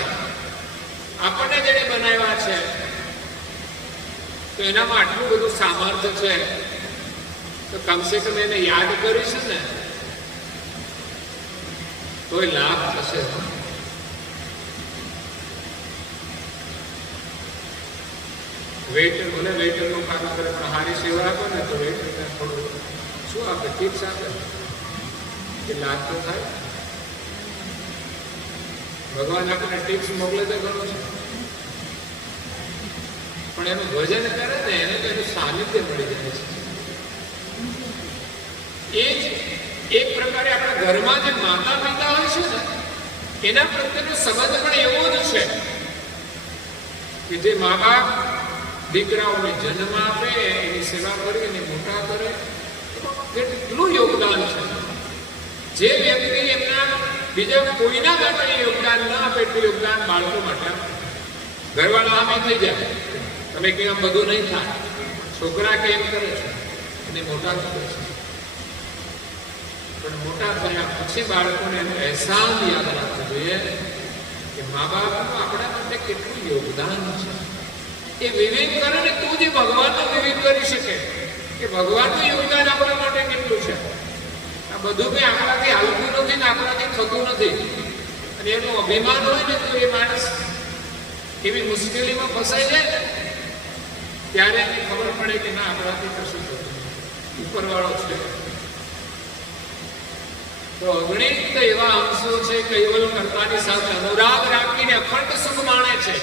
આપણને જેને બનાવ્યા છે તો એનામાં આટલું બધું સામર્થ્ય છે તો કમસે કમ એને યાદ કરીશું ને તો એ લાભ થશે. વેટર ભલે વેટરનું કામ કરે પણ હારી સેવા આપે ને તો વેટરને થોડું શું આપે, ટિપ્સ આપે, એ લાભ તો થાય. ભગવાન આપણને ટિપ્સ મોકલે તો ઘણું છે, પણ એનું ભજન કરે ને એને તો એનું સાનિધ્ય મળી જાય છે. એ જ એક પ્રકારે આપણા ઘરમાં જે માતા પિતા હોય છે ને એના પ્રત્યેનો સંબંધ પણ એવો જ છે કે જે મા બાપ દીકરાઓને જન્મ આપે, એની સેવા કરી અને મોટા કરે, કેટલું યોગદાન છે. જે વ્યક્તિ એમના બીજા કોઈના માટે યોગદાન ન આપે એટલું યોગદાન બાળકો માટે આપે. ઘરવાળા આમ થઈ જાય, તમે કે આમ બધું નહીં થાય, છોકરા કેમ કરે છે અને મોટા કરે છે. પણ મોટા થયા પછી બાળકોને એનો અહેસાન યાદ રાખવો જોઈએ કે મા બાપનું આપણા માટે કેટલું યોગદાન છે. એ વિવેક કરે ને તું જે ભગવાનનો વિવેક કરી શકે કે ભગવાનનું યોગદાન આપણા માટે કેટલું છે. આ બધું કંઈ આપણાથી હાલતું નથી ને આપણાથી થતું નથી અને એનું અભિમાન હોય ને તો એ માણસ એવી મુશ્કેલીમાં ફસાઈ જાય ને ત્યારે એને ખબર પડે કે ના આપણાથી કશું થતું ઉપરવાળો છે. તો અગણિત એવા અંશો છે કૈવલ કર્તાની સાથે અનુરાગ રાખીને અખંડ સુખ માણે છે.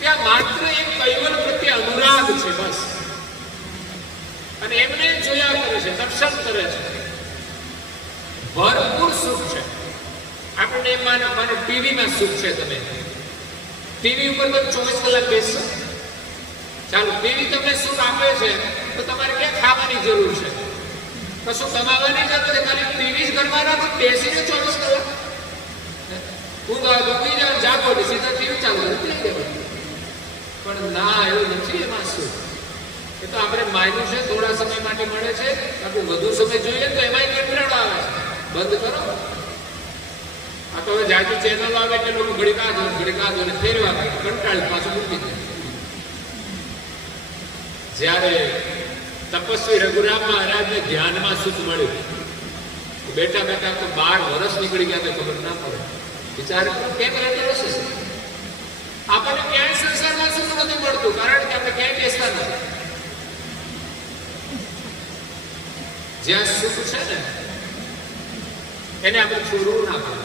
ત્યાં માત્ર એક કૈવલ પ્રત્યે અનુરાગ છે બસ, અને એમને જોયા કરે છે, દર્શન કરે છે. ભરપૂર સુખ છે. આપણને એમ માનો ટીવીમાં સુખ છે. તમે ટીવી ઉપર તમે 24 કલાક બેસશો, ચાલો ટીવી તમને સુખ આપે છે તો તમારે ક્યાં ખાવાની જરૂર છે, કશું કમાવાની જરૂર છે, ખાલી ટીવી જ કરવાના તો બેસીને 24 કલાક ઊંઘ આવે તો ઊંઘી જાવ, જાગો તો સીધા ટીવી ચાલુ કરી દેવાનું. પણ ના, એવું નથી. એમાં શું એ તો આપણે માન્યું છે થોડા સમય માટે મળે છે, આપણે વધુ સમય જોઈએ તો એમાં કંટાળો આવે છે, બંધ કરો. આ તો હવે જાજુ ચેનલો આવે એટલે લોકો ઘડીકા દો ને ફેરવા કંટાળી પાછું મૂકી દે. જ્યારે તપસ્વી રઘુરામ મહારાજને ધ્યાનમાં સુખ મળ્યું, બેઠા બેઠા તો 12 વર્ષ નીકળી ગયા તો ખબર ના પડે. વિચાર કરો કેમ રહેતો હશે. આપણને ક્યાંય સંસારમાં સુખ નથી મળતું કારણ કે આપણે ક્યાંય બેસતા નથી. જ્યાં સુખ છે ને એને આપણે છોડવું ના પડે.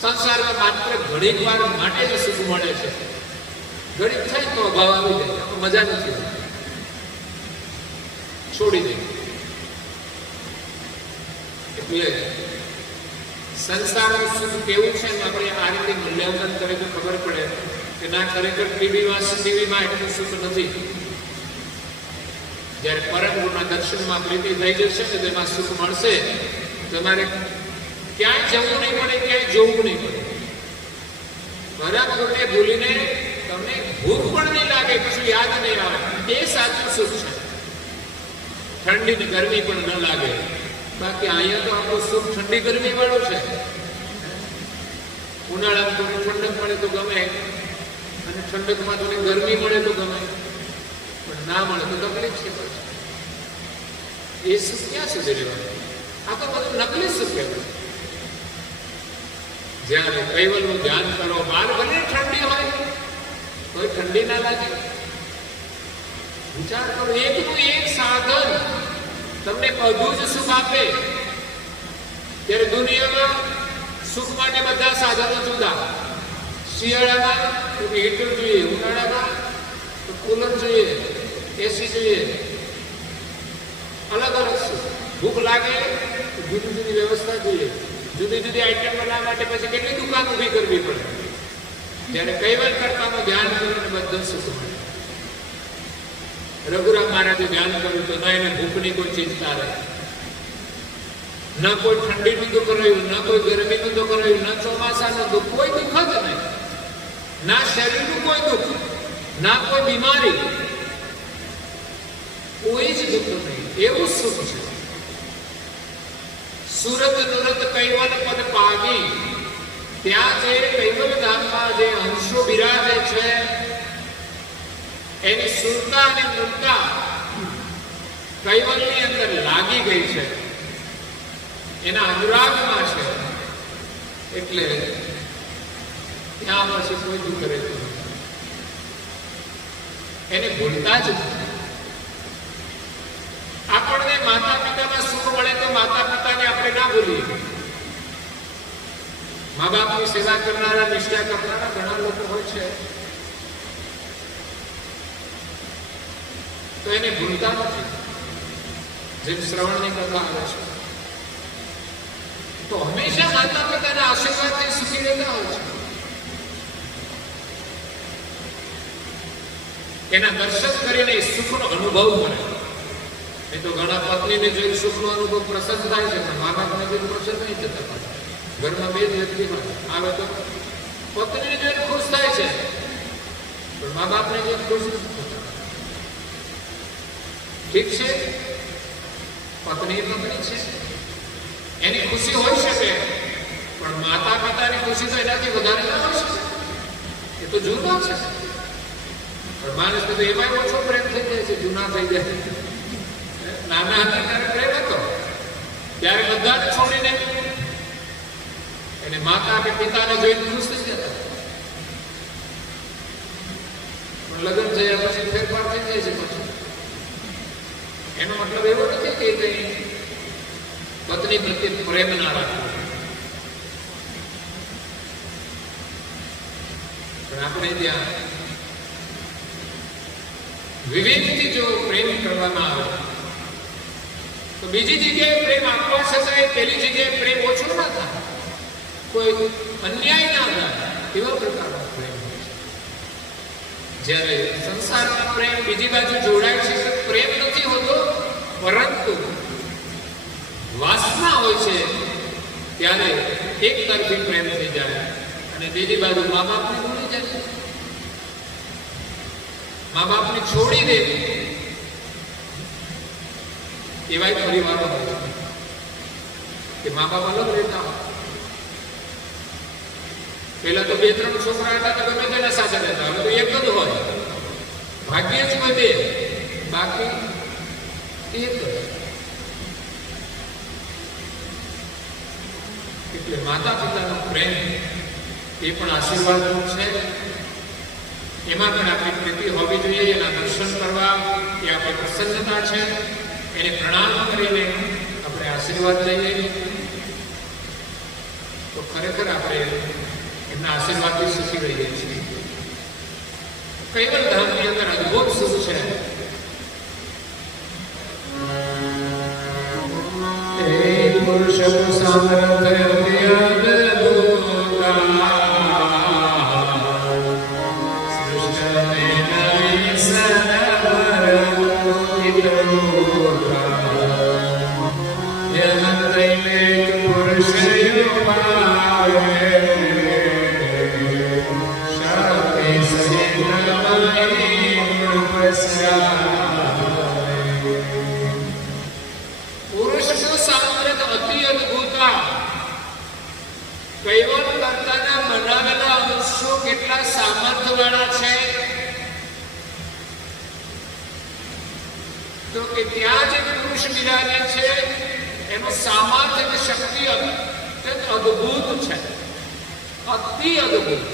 સંસારમાં માત્ર ઘડીક વાર માટે જ સુખ મળે છે. ઘડીક થાય તો અભાવ આવી જાય, મજા નથી, છોડી દે. એટલે સંસારનું સુખ કેવું છે આપણે આ રીતે મૂલ્યાંકન કરીએ તો ખબર પડે કે ના, ખરેખર ટીવીમાં એટલું સુખ નથી. જ્યારે પરમ ગુરુના દર્શનમાં પ્રીતિ થઈ જશે ને તેમાં સુખ મળશે. તમારે ક્યાંય જવું નહીં પડે, ક્યાંય જોવું નહીં પડે. પરમ ગુરુને ભૂલીને તમને ભૂખ પણ નહીં લાગે, કશું યાદ નહીં આવે. એ સાચું સુખ છે. ઠંડી ને ગરમી પણ ન લાગે. બાકી અહીંયા તો આપણું સુખ ઠંડી ગરમી વાળું છે. ઉનાળામાં થોડી ઠંડક મળે તો ગમે, અને ઠંડકમાં થોડી ગરમી મળે તો ગમે, પણ ના મળે તો તકલીફ છે. એ સુખ ક્યાં સુધી રહેવાનું? આ તો બધું નકલી સુખ કહેવાય. જ્યારે કૈવલનું ધ્યાન કરો, બહાર ભલે ઠંડી હોય કોઈ ઠંડી ના લાગે. વિચાર કરો, એકનું એક સાધન તમને બધું જ સુખ આપે. ત્યારે દુનિયામાં સુખ માટે બધા સાધનો જુદા. શિયાળામાં તો હીટર જોઈએ, ઉનાળામાં તો કુલર જોઈએ, એસી જોઈએ, અલગ અલગ સુખ. ભૂખ લાગે તો જુદી જુદી વ્યવસ્થા જોઈએ, જુદી જુદી આઈટમ બનાવવા માટે પછી કેટલી દુકાન ઊભી કરવી પડે. જ્યારે કૈવલ કરતાનું ધ્યાન કરીને બધું સુખ મળે. રઘુરામ મહારાજે ધ્યાન કર્યું તો ના એને ભૂખની કોઈ ચિંતા રહે, ના કોઈ ઠંડીનું દુઃખ રહ્યું, ના કોઈ ગરમીનું દુઃખ રહ્યું, ના ચોમાસાનું દુઃખ, કોઈ દુઃખ જ નહીં. ના શરીરનું કોઈ દુઃખ, ના કોઈ બીમારી, કોઈ જ દુઃખ નહીં. એવું સુખ છે. સુરત નુરત કૈવલ પદ પાગી, ત્યાં જે કૈવલ ધામમાં જે અંશો બિરાજે છે એની સુરતા અને મૂર્તા કૈવલની અંદર લાગી ગઈ છે, એના અનુરાગમાં છે. એટલે ત્યાં પછી કોઈ દુઃખ રહેતું નથી, એને ભૂલતા જ નથી. આપણને માતા પિતામાં સુખ મળે તો માતા પિતાને આપણે ના ભૂલીએ. મા બાપની સેવા કરનારા, નિષ્ઠા કરનારા ઘણા લોકો હોય છે, તો એને ભૂલતા નથી. જેમ શ્રવણની કથા આવે છે, તો હંમેશા માતા પિતાના આશીર્વાદથી સુખી રહેતા હોય છે. એના દર્શન કરીને સુખનો અનુભવ કરે. એ તો ઘણા પત્નીને જોઈ સુખનો અનુભવ પ્રસન્ન થાય છે, પણ મા બાપને જોઈ પ્રસન્ન નહીં થતા. ઘરમાં બે જ વ્યક્તિ આવે તો પત્નીને જોઈને ખુશ થાય છે, પણ મા બાપને જોઈને ખુશ નથી થતા. ઠીક છે, પત્ની પત્ની છે, એની ખુશી હોઈ શકે, પણ માતા પિતાની ખુશી તો એનાથી વધારે ના હોઈ શકે. એ તો જૂના છે. પણ માણસ તો એમાં ઓછો પ્રેમ થઈ જાય છે, જૂના થઈ જાય. નાના હતા ત્યારે પ્રેમ હતો, ત્યારે બધાને છોડીને એને માતા કે પિતાને જોઈને ખુશ થઈ જતા. પણ લગ્ન થયા પછી ફેરફાર થઈ જાય છે. પછી એનો મતલબ એવો નથી કે કઈ પત્ની પ્રત્યે પ્રેમ ના રાખવો, પણ આપણે ત્યાં વિવેકથી જો પ્રેમ કરવામાં આવે તો બીજી જગ્યાએ પ્રેમ આપવા છતાં પેલી જગ્યાએ પ્રેમ ઓછો ના થાય, કોઈ અન્યાય ના થાય, એવા પ્રકારનો પ્રેમ હોય છે. જ્યારે સંસારમાં પ્રેમ બીજી બાજુ જોડાય છે તો પ્રેમ નથી હોતો, પરંતુ વાસના હોય છે. ત્યારે એક તરફી પ્રેમ થઈ જાય અને બીજી બાજુ મા બાપને ભૂલી જાય, મા બાપને છોડી દે. એવા પરિવારો હોય કે મા બાપ અલગ રહેતા હોય. પેલા તો 2-3 છોકરા હતા તો ગમે તેના સાથે રહેતા, હવે તો એક જ હોય. ભાગ્ય જ હોય બે, બાકી એક જ. એટલે માતા પિતાનો પ્રેમ એ પણ આશીર્વાદરૂપ છે. એમાં પણ આપણી પ્રીતિ હોવી જોઈએ. એના દર્શન કરવા એ આપણી પ્રસન્નતા છે. એને પ્રણામ કરીને આપણે આશીર્વાદ લઈએ તો ખરેખર આપણે એમના આશીર્વાદથી સુખી રહીએ છીએ. કૈવલ ધામની અંદર અદભુત સુખ છે. પુરુષ સામર્થ્ય કૈવલ કરતાના બનાવેલા અંશો કેટલા સામર્થ્ય વાળા છે તો કે ત્યાં જે પુરુષ બિરાજે છે એનું સામર્થ્ય અને શક્તિ અત્યંત અદ્ભુત છે, અતિ અદ્ભુત.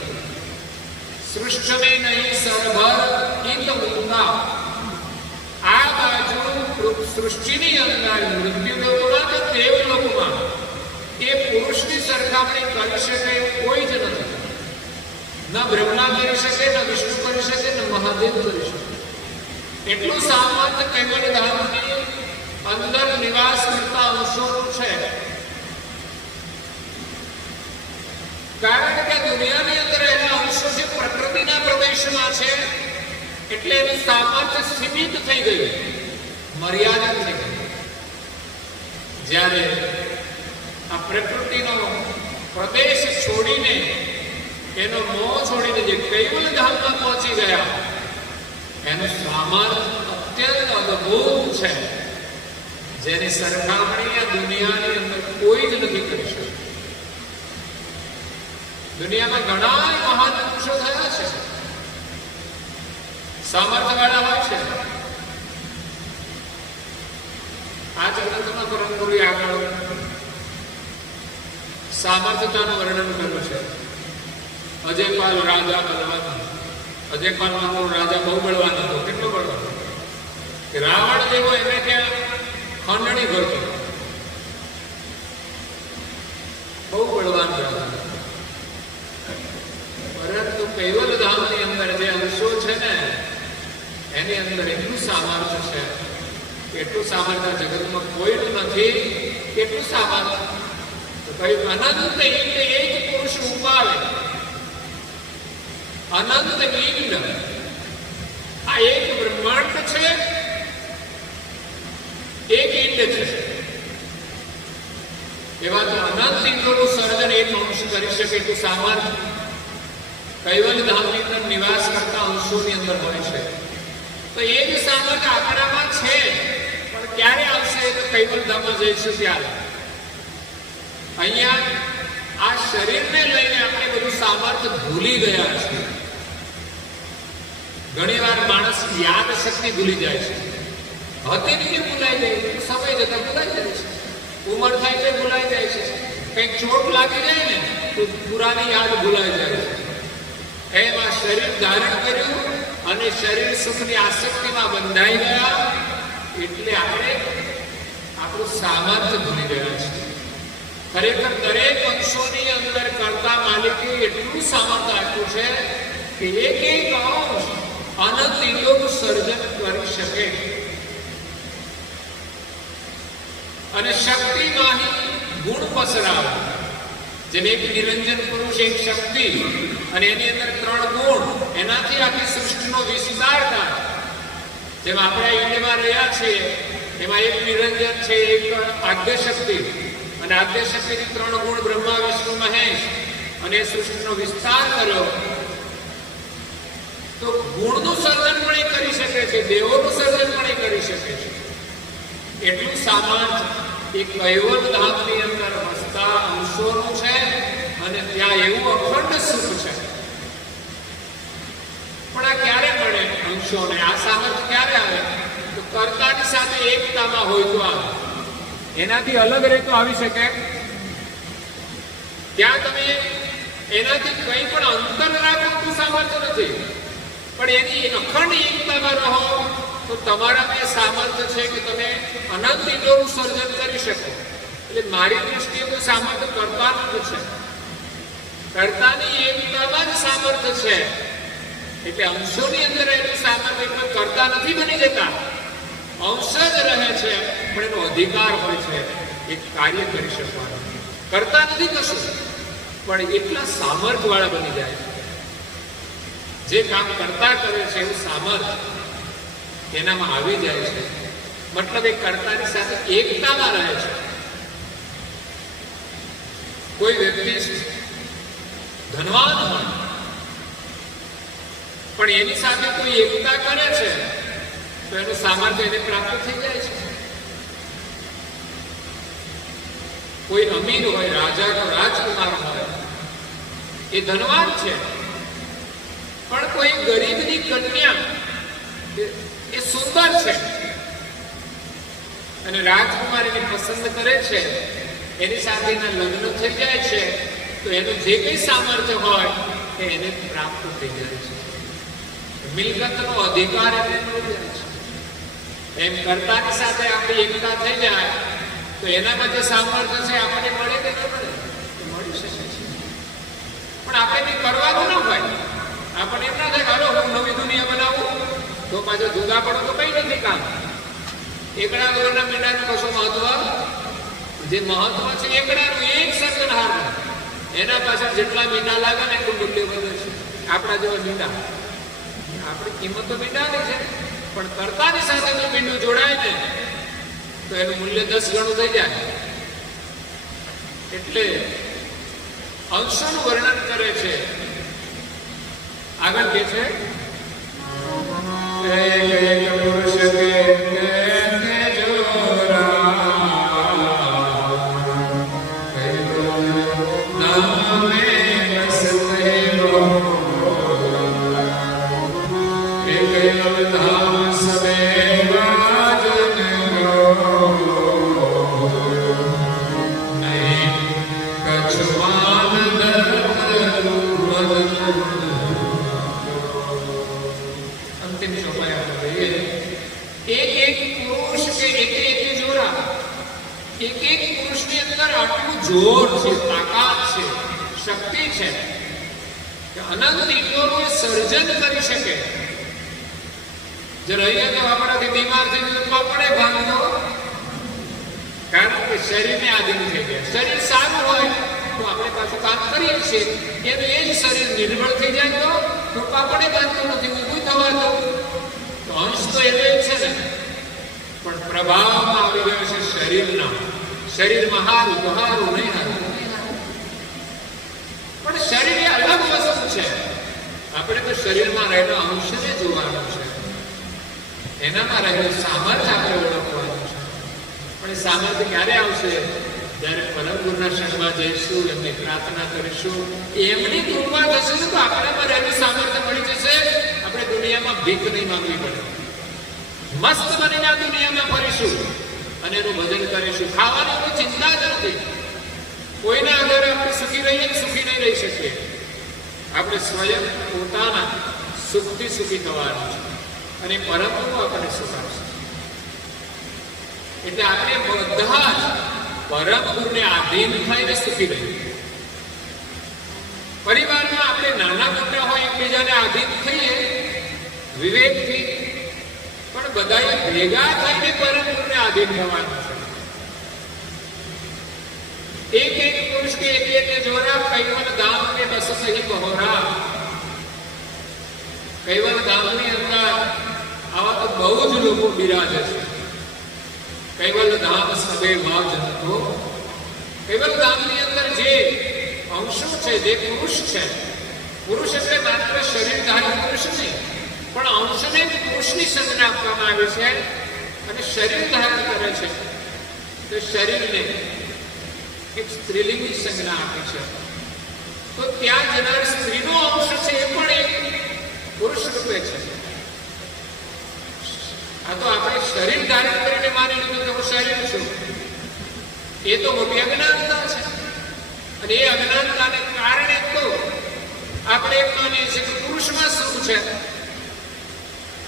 સૃષ્ટિ में नहीं सरभर इत उतना આ બાજુ સૃષ્ટિની અંદર મૃત્યુલોકમાં કે દેવલોકમાં એ પુરુષની સરખામણી કરી શકે કોઈ જ નથી. ન બ્રહ્મા કરી શકે, ન વિષ્ણુ કરી શકે, ન મહાદેવ કરી શકે. એટલું સામર્થ્ય કૈવલ્ય ધામની અંદર નિવાસ કરતા અંશોનું છે. કારણ કે દુનિયાની અંદર એના અંશો જે પ્રકૃતિના પ્રદેશમાં છે એટલે એનું સામર્થ્ય સીમિત થઈ ગયું, મર્યાદિત થઈ ગયું. જ્યારે આ પ્રકૃતિનો પ્રદેશ છોડીને, એનો મોહ છોડીને જે કૈવલ્ય ધામમાં પહોંચી ગયા એનું સામર્થ્ય અત્યંત અદ્ભુત છે, જેની સરખામણી આ દુનિયાની અંદર કોઈ જ નથી કરી શકતું. દુનિયામાં ઘણા મહાન પુરુષો થયા છે, સામર્થ્ય વાળા હોય છે. આ જ ગ્રંથમાં પરમ ગુરુએ આગળ સામર્થ્યતાનું વર્ણન કર્યું છે. અજયપાલ રાજા બલવાન, અજયપાલ નામનો રાજા બહુ બળવાન હતો. કેટલો બળવાન કે રાવણ જેવો એને ત્યાં ખંડણી કરતો, બહુ બળવાન રાજા. પરંતુ કૈવલ્ય ધામની અંદર જે અંશો છે ને એની અંદર એટલું સામર્થ્ય છે, એટલું સામર્થ્ય જગતમાં કોઈનું નથી. કેટલું સામર્થ્ય તો કહ્યું અનંત ઈંડ એક પુરુષ ઉપાવે. અનંત ઈંડ, આ એક બ્રહ્માંડ છે, એક ઈંડ છે. એવા તો અનંત ઈંડોનું સર્જન એક અંશ કરી શકે એટલું સામર્થ્ય કૈવલ્ય ધામની અંદર નિવાસ કરતા અંશોની અંદર હોય છે. તો એ જ સામર્થ્ય આપણામાં છે, પણ ક્યારે આવશે તો કૈવલ્ય ધામમાં જઈશું ત્યારે. અહીંયા આ શરીરને લઈને આપણે બધું સામર્થ્ય ભૂલી ગયા છે. ઘણી વાર માણસ યાદ શક્તિ ભૂલી જાય છે. હતી રીતે ભૂલાઈ જાય, સમય જતા ભૂલાઈ જાય છે, ઉંમર થાય છે ભૂલાઈ જાય છે, કંઈક ચોટ લાગી જાય ને તો પુરાની યાદ ભૂલાઈ જાય છે. એમાં શરીર ધારણ કર્યું અને શરીર સુખની આસક્તિમાં બંધાઈ ગયા એટલે આપણે આપણું સામર્થ્ય ભૂલી ગયા છે. ખરેખર દરેક અંશોની અંદર કરતા માલિકે એટલું સામર્થ્ય આપ્યું છે કે એક એક અંશ અનંત ઈંડોનું સર્જન કરી શકે. અને શક્તિમાં ગુણ પસરાવે. જેમ એક નિરંજન પુરુષ, એક શક્તિ અને એની અંદર 3 ગુણ, એનાથી આખી સૃષ્ટિનો વિસ્તાર થાય. જેમ આપણે ઈંડમાં રહ્યા છીએ એમાં એક નિરંજન છે, એક આદ્ય શક્તિ, અને આદ્ય શક્તિની 3 ગુણ બ્રહ્મા વિષ્ણુ મહેશ, અને એ સૃષ્ટિનો વિસ્તાર કર્યો. તો ગુણનું સર્જન પણ એ કરી શકે છે, દેવોનું સર્જન પણ એ કરી શકે છે. એટલું સામર્થ્ય એ કૈવલ્ય ધામની અંદર વસતા અંશોનું છે, અને ત્યાં એવું અખંડ સુખ છે. પણ આ ક્યારે મળે અંશોને? આ સામર્થ્ય ક્યારે આવે? તો કર્તાની સાથે એકતામાં હોય તો આવે. એનાથી અલગ રહે તો આવી શકે? ત્યાં તમે એનાથી કંઈ પણ અંતર રાખવું સામર્થ્ય નથી, પણ એની અખંડ એકતામાં રહો તો તમારામાં એ સામર્થ્ય છે કે તમે અનંત ઇન્દ્રિયોનું સર્જન કરી શકો. એટલે મારી દૃષ્ટિએ તો સામર્થ્ય કર્તાનું જ છે. કર્તાની એકતામાં જ સામર્થ્ય છે. એટલે અંશોની અંદર એનું સામર્થ્ય એટલે કર્તા નથી બની જતા, અંશ જ રહે છે, પણ એનો અધિકાર હોય છે એક કાર્ય કરી શકવાનો. કરતા નથી કશું, પણ એટલા સામર્થ્ય વાળા બની જાય છે. જે કામ કરતા કરે છે એવું સામર્થ્ય એનામાં આવી જાય છે. મતલબ એ કર્તાની સાથે એકતામાં રહે છે. કોઈ વ્યક્તિ ધનવાન હોય પણ એની સાથે કોઈ એકતા કરે છે તો એનું સામર્થ્ય એને પ્રાપ્ત થઈ જાય છે. કોઈ અમીર હોય, રાજાનો રાજકુમાર હોય, એ ધનવાન છે, પણ કોઈ ગરીબની કન્યા એ સુંદર છે અને રાજકુમાર એને પસંદ કરે છે, એની સાથે એના લગ્ન થઈ જાય છે, તો એનું જે કઈ સામર્થ્ય હોય એ એને પ્રાપ્ત થઈ જાય છે. મિલકતનો અધિકાર એને મળી જાય છે. એમ કર્તાની સાથે આપણી એકતા થઈ જાય તો એનામાં જે સામર્થ્ય છે આપણને મળે કે ન મળે? મળી શકે છે. પણ આપણે કંઈ કરવાનું ન હોય. આપણને એમ ના થાય હાલો હું નવી દુનિયા બનાવું તો પાછો જુદા પડો તો કઈ નથી કામ. એકડા વગરના મીંડાનું કશું મહત્વ. જે મહત્વ છે એકડાનું, એક સર્જનહારનું. એના પાછળ જેટલા મીંડા લાગે ને એટલું મૂલ્ય વધે છે. આપણા જેવા મીંડા, આપણી કિંમત તો મીંડાની છે, પણ કર્તાની સાથે જો મીંડું જોડાય ને તો એનું મૂલ્ય 10 ગણું થઈ જાય. એટલે અંશનું વર્ણન કરે છે. આગળ કે છે પુરુષ કે જોર છે, તાકાત છે, શક્તિ છે કે અનંત ઇન્દ્રિયોનું સર્જન કરી શકે. જો રહીએ તો આપણાથી બીમાર થઈ ગયું તો આપણે ભાંગો, કારણ કે શરીરને આધીન થઈ ગયા. શરીર સારું હોય તો આપણે પાછું કામ કરીએ છીએ. એનું એ જ શરીર નિર્બળ થઈ જાય તો આપણે બાંધતું નથી, ઊભું થવાનું. તો અંશ તો એને છે ને, પણ પ્રભાવમાં આવી ગયો છે શરીરના. શરીરમાં હારું તો હારું, નહીં હારું પણ શરીર એ અલગ વસ્તુ છે. આપણે તો શરીરમાં રહેલો અંશને જોવાનું છે, એનામાં રહેલું સામર્થ્ય આપણે ઓળખવાનું છે. પણ એ સામર્થ્ય ક્યારે આવશે? જ્યારે પરમ ગુરુના શરણમાં જઈશું, એમની પ્રાર્થના કરીશું, એમની કૃપા થશે તો આપણામાં રહેલું સામર્થ્ય મળી જશે. આપણે દુનિયામાં ભીખ નહીં માંગવી પડે. મસ્ત બનીને આ દુનિયામાં ફરીશું અને એનું ભજન કરીશું. ખાવાની કોઈ ચિંતા જ નથી. કોઈના આધારે આપણે સુખી રહીએ ને સુખી નહીં રહી શકીએ. આપણે સ્વયં પોતાના સુખથી સુખી થવાનું છે અને પરમ ગુરુ આપણને સુખ આપશે. એટલે આપણે બધા જ પરમ ગુરુને આધીન થઈને સુખી રહીએ. પરિવારમાં આપણે નાના મોટા હોય એકબીજાને આધીન થઈએ વિવેકથી, પણ બધાએ ભેગા થઈને પરમ ગુરુને આધીન થવાનું છે. એક એક પુરુષ કે એક એક જોરા કૈવલ ધામ કે બસ સહી બહોરા. કૈવલ ધામની અંદર આવા તો બહુ જ લોકો બિરાજે છે. કૈવલ ધામ સબે ભાવ જનતો. કૈવલ ધામની અંદર જે અંશો છે, જે પુરુષ છે, પુરુષ એટલે માત્ર શરીરધારી પુરુષ નહીં, પણ અંશને પુરુષની સંજ્ઞા આપવામાં આવી છે અને શરીર ધારણ કરે છે તો શરીરને એક સ્ત્રીલિંગની સંજ્ઞા આપી છે. તો ત્યાં જનાર સ્ત્રીનો અંશ છે એ પણ એક પુરુષ રૂપે છે. આ તો આપણે શરીર ધારણ કરીને માની લીધું કે હું શરીર છું, એ તો મોટી અજ્ઞાનતા છે. અને એ અજ્ઞાનતાને કારણે તો આપણે એમ માનીએ છીએ કે પુરુષમાં સુખ છે.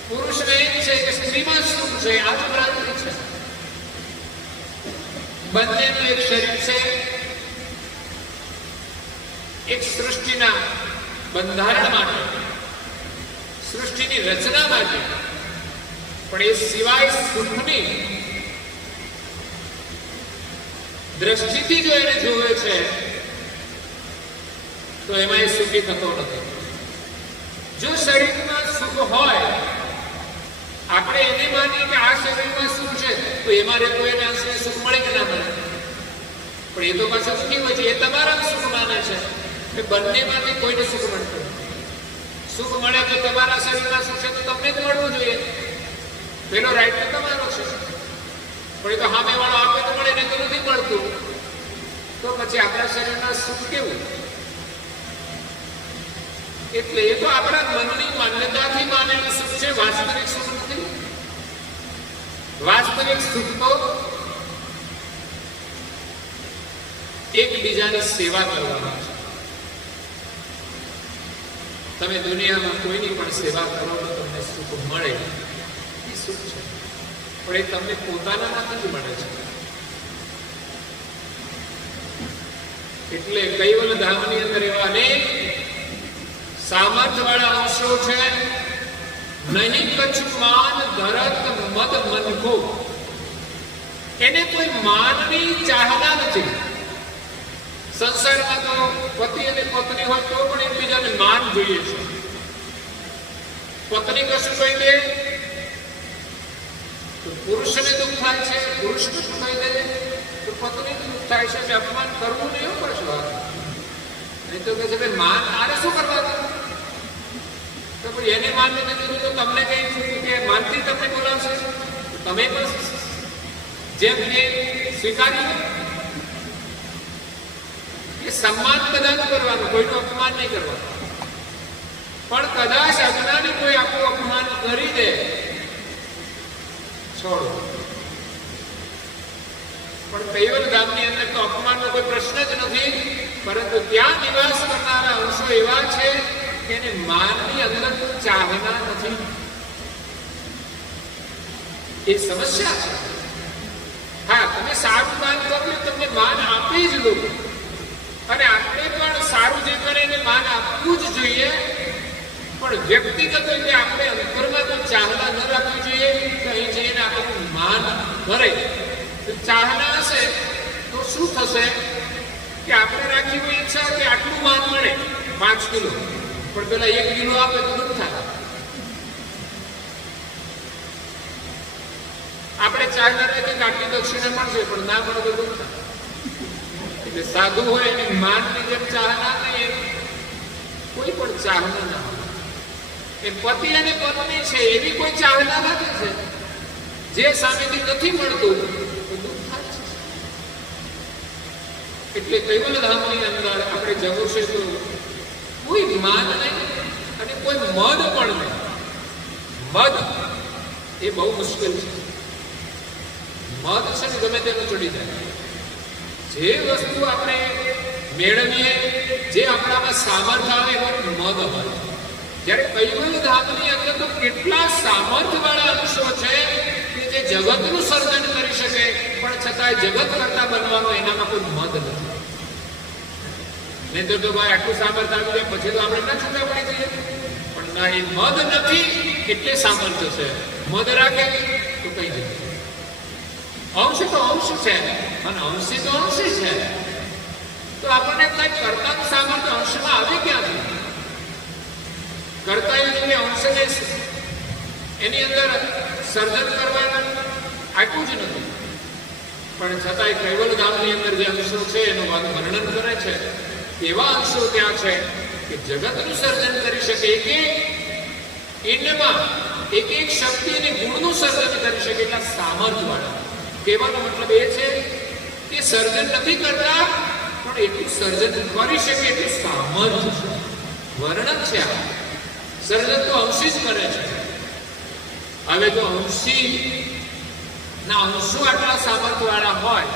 પુરુષને છે કે સ્ત્રીમાં સુખ છે, આ જ ભ્રાંતિ છે. બંનેનું એક શરીર છે, એક સૃષ્ટિના બંધારણ માટે, સૃષ્ટિની રચના માટે, પણ એ સિવાય સુખની દ્રષ્ટિથી જો એને જોવે છે તો એમાં એ સુખી થતો નથી. જો શરીરમાં સુખ હોય, આપણે એને માનીએ કે આ શરીરમાં સુખ છે તો એમાં રહેતો એને અંશને સુખ મળે કે ના મળે, પણ એ તો પાછું સુખી હોય છે, એ તમારા સુખ માને છે કે બંનેમાંથી કોઈને સુખ મળતું. સુખ મળે તો તમારા શરીરમાં સુખ છે તો તમને જ મળવું જોઈએ, પેલો રાઈટ તો તમારો છે, પણ એ તો સામે વાળો આપે તો મળે, ને તો નથી મળતું, તો પછી આપણા શરીરમાં સુખ કેવું? એટલે એ તો આપણા મનની માન્યતાથી માનેલું સુખ છે, વાસ્તવિક સુખ નથી. વાસ્તવિક સુખ તો એકબીજાની સેવા કરવામાં છે. તમે દુનિયામાં કોઈની પણ સેવા કરો તો તમને સુખ મળે, એ સુખ છે, પણ એ તમને પોતાનામાંથી જ મળે છે. એટલે કૈવલ ધામની અંદર એવા અનેક સામર્થ્ય વાળા અંશો છે. નહીં કછુ માન ધરત મદ મનકો, એને કોઈ માનની ચાહના નથી. સંસારમાં તો પતિ અને પત્ની હોય તો પણ એકબીજાને માન જોઈએ છે. પત્ની કશું કહી દે તો પુરુષને દુઃખ થાય છે, પુરુષ કશું કહી દે તો પત્નીને દુઃખ થાય છે. અપમાન કરવું નહીં પડશે, નહીં તો કહે છે માન આને શું કરવાનું, તો પણ એને માનને નથી તો તમને કઈ કે માનથી તમને બોલાવશે, તમે પણ જેમ એ સ્વીકાર્યું એ સન્માન બધાનું કરવાનું, કોઈનું અપમાન નહીં કરવાનું. પણ કદાચ અજ્ઞાની કોઈ આપણું અપમાન કરી દે, છોડો. પણ કૈવલ ધામની અંદર તો અપમાનનો કોઈ પ્રશ્ન જ નથી, પરંતુ ત્યાં નિવાસ કરનારા અંશો એવા છે કે એને માનની અંદર ચાહના નથી. એ સમસ્યા છે. હા, તમે સારું કામ કર્યું તમને માન આપી જ લો, અને આપણે પણ સારું જે કરે એને માન આપવું જ જોઈએ, પણ વ્યક્તિગત રીતે આપણે અંતરમાં કોઈ ચાહના ન રાખવી જોઈએ કે અહીં જઈને આપણું માન ભરે. ચાહના હશે તો શું થશે કે આપણે રાખી હોય ઈચ્છા કે આટલું માન મળે 5 કિલો, પણ પેલા 1 કિલો આપે તો દુઃખ થાય. આપણે ચાહના રાખીએ કે આટલી દક્ષિણા મળશે પણ ના મળે તો દુઃખ થાય. એટલે સાધુ હોય એની માનની જેમ ચાહના નહીં, કોઈ પણ ચાહના ના હોય. એ પતિ અને પત્ની છે એવી કોઈ ચાહના નથી છે, જે સામેથી નથી મળતું તો દુઃખ થાય છે. એટલે કૈવલ ધામની અંદર આપણે જવું છે તો કોઈ માન નહીં અને કોઈ મદ પણ નહીં. મદ એ બહુ મુશ્કેલ છે. મદ છે ને ગમે તેનું ચડી જાય. જે વસ્તુ આપણે મેળવીએ, જે આપણામાં સામર્થ્ય આવે એમાં મદ હોય. જ્યારે કૈવલ ધામની અંદર તો કેટલા સામર્થ્ય વાળા અંશો છે કે જે જગતનું સર્જન કરી શકે, પણ છતાંય જગત કરતા બનવાનો એનામાં કોઈ મદ નથી. નહીં તો ભાઈ આટલું સામર્થ્ય આવી જાય પછી તો આપણે ના છૂટા પડી જઈએ, પણ ના, એ મદ નથી એટલે સામર્થ્ય છે. મદ રાખે તો કઈ જાય. અંશ તો અંશ છે અને અંશી તો અંશી છે, તો આપણને કઈ કરતાનું સામર્થ્ય અંશમાં આવે ક્યાંથી? કરતા એટલે અંશને એની અંદર સર્જન કરવાનું આપ્યું જ નથી. પણ છતાંય કૈવલ ધામની અંદર જે અંશો છે એનું વર્ણન કરે છે, એવા અંશો ત્યાં છે કે જગતનું સર્જન કરી શકે. એક ઇન્ડમાં એક એક શક્તિ અને ગુણનું સર્જન કરી શકે એટલા સામર્થ્ય વાળા. કહેવાનો મતલબ એ છે કે સર્જન નથી કરતા પણ એટલું સર્જન કરી શકે એટલું સામર્થ્ય છે. વર્ણન છે આ. સર્જન તો અંશી જ કરે છે. હવે તો અંશી ના અંશો આટલા સામર્થ્ય વાળા હોય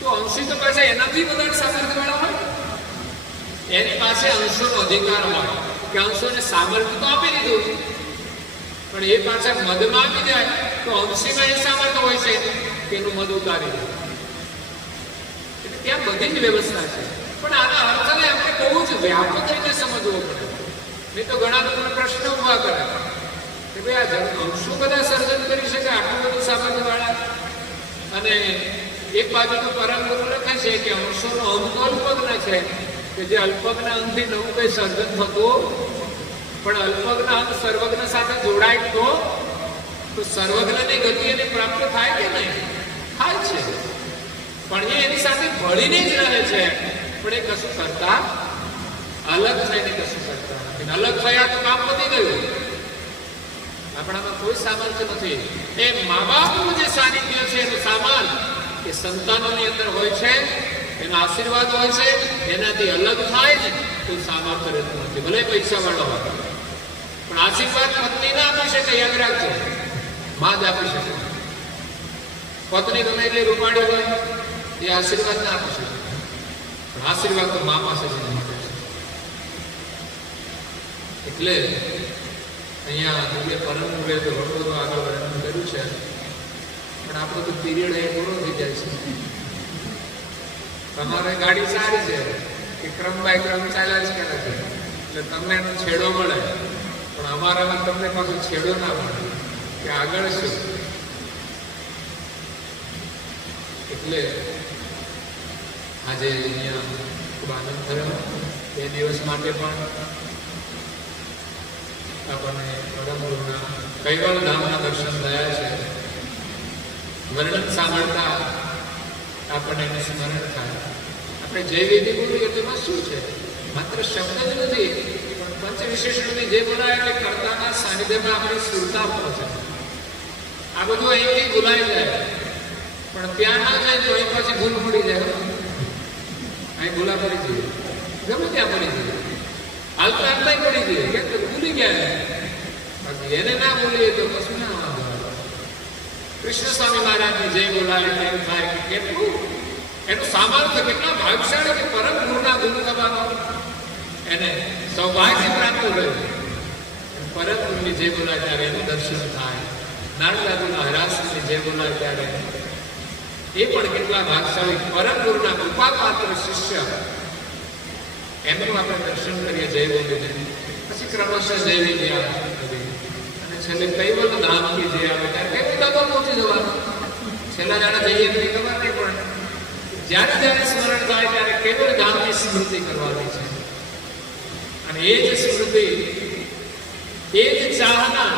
તો અંશી તો પાછા એનાથી વધારે સામર્થ્ય વાળા હોય. એની પાસે અંશોનો અધિકાર હોય કે અંશોને સામર્થ્ય તો આપી દીધું, પણ એ પાછા મદમાં આવી જાય તો અંશીમાં એ સામર્થ્ય હોય છે કે એનું મદ ઉતારી દે. એટલે ત્યાં બધી જ વ્યવસ્થા છે. પણ આના અર્થને આપણે બહુ જ વ્યાપક રીતે સમજવો પડે. નહીં તો ઘણા લોકોને પ્રશ્ન ઉભા કરે કે ભાઈ આ અંશો બધા સર્જન કરી શકે આટલું બધું સામર્થ્ય વાળા, અને એક બાજુ તો પરમ ગુરુ લખે છે કે અંશોનો અંત અલ્પજ્ઞ છે, કે જે અલ્પજ્ઞ અંતથી નવું કઈ સર્જન થતું, પણ અલ્પજ્ઞ અંત સર્વજ્ઞ સાથે જોડાય તો સર્વજ્ઞની ગતિ એને પ્રાપ્ત થાય કે નહીં? થાય છે. પણ એ એની સાથે ભળીને જ રહે છે, પણ એ કશું કરતા અલગ થઈને કશું કરતા નથી. અલગ થયા તો કામ પતી ગયું. આપણામાં કોઈ સામર્થ્ય નથી. એ મા બાપનું જે સાનિધ્ય છે એનું સામાન એ સંતાનોની અંદર હોય છે, એના આશીર્વાદ હોય છે. એનાથી અલગ થાય ને તો સામર્થ્ય રહેતું નથી, ભલે પૈસા વાળો હોય. પણ આશીર્વાદ પત્ની ના આપી શકે, યાદ રાખજો. માં જ આપી શકે. પત્ની ગમે એટલી રૂપાળી હોય એ આશીર્વાદ ના આપી શકે, પણ આશીર્વાદ તો મા પાસે જ મળે છે. એટલે અહીંયા દિવ્ય પરમ ગુરુએ તો ઘણું બધું આગળ વર્ણન કર્યું છે, પણ આપણો તો પીરિયડ એ પૂરો થઈ જાય છે. તમારે ગાડી સારી છે કે ક્રમ બાય ક્રમ ચાલ્યા જ કરે છે, એટલે તમને એનો છેડો મળે. પણ અમારામાં તમને પાછું છેડો ના મળે કે આગળ શું. એટલે આજે અહીંયા ખૂબ આનંદ થયો. એ દિવસ માટે પણ આપણને પરમ ગુરુના કૈવલ ધામના દર્શન થયા છે. વર્ણન સાંભળતા આપણને એનું સ્મરણ થાય. આપણે જય વિધિ બોલીએ તેમાં શું છે? માત્ર શબ્દ જ નથી, પણ પંચ વિશેષણની જે બોલાય એટલે કર્તાના સાનિધ્યમાં આપણી સ્થૂળતા પહોંચે. આ બધું અહીંથી ભૂલાઈ જાય, પણ ત્યાં ના જાય તો અહીં પાછી ભૂલ પડી જાય. અહીં ભૂલા પડી જઈએ, ગમે ત્યાં પડી જઈએ, હાલતા હાલતા પડી જઈએ, કેમ કે ભૂલી ગયા. બાકી એને ના બોલીએ તો કશું ના વાંધો. કૃષ્ણ સ્વામી મહારાજની જય બોલાય એમ થાય કે કેટલું એનું સામર્થ્ય કેટલા ભાગશાળી કે પરમ ગુરુના ગુરુ ગવાનો એને સૌભાગ્ય પ્રાપ્ત થયું. પરમ ગુરુની જય બોલાય ત્યારે એનું દર્શન થાય. નારદાજીના હરાસની જય બોલાય ત્યારે એ પણ કેટલા ભાગશાળી પરમ ગુરુના કૃપાપાત્ર શિષ્ય, એમનું આપણે દર્શન કરીએ જય બોલીને. પછી ક્રમશઃ જય વિદ્યા અને છેલ્લે કૈવલ ધામથી જે આવે ત્યારે કઈ દાદા પહોંચી જવાનું. છેલ્લા જાણે જઈએ તો ખબર નહીં, પણ જ્યારે જ્યારે સ્મરણ થાય ત્યારે કૈવલ ધામની સ્મૃતિ કરવાની છે. અને એ જ સ્મૃતિ, એ જ ચાહના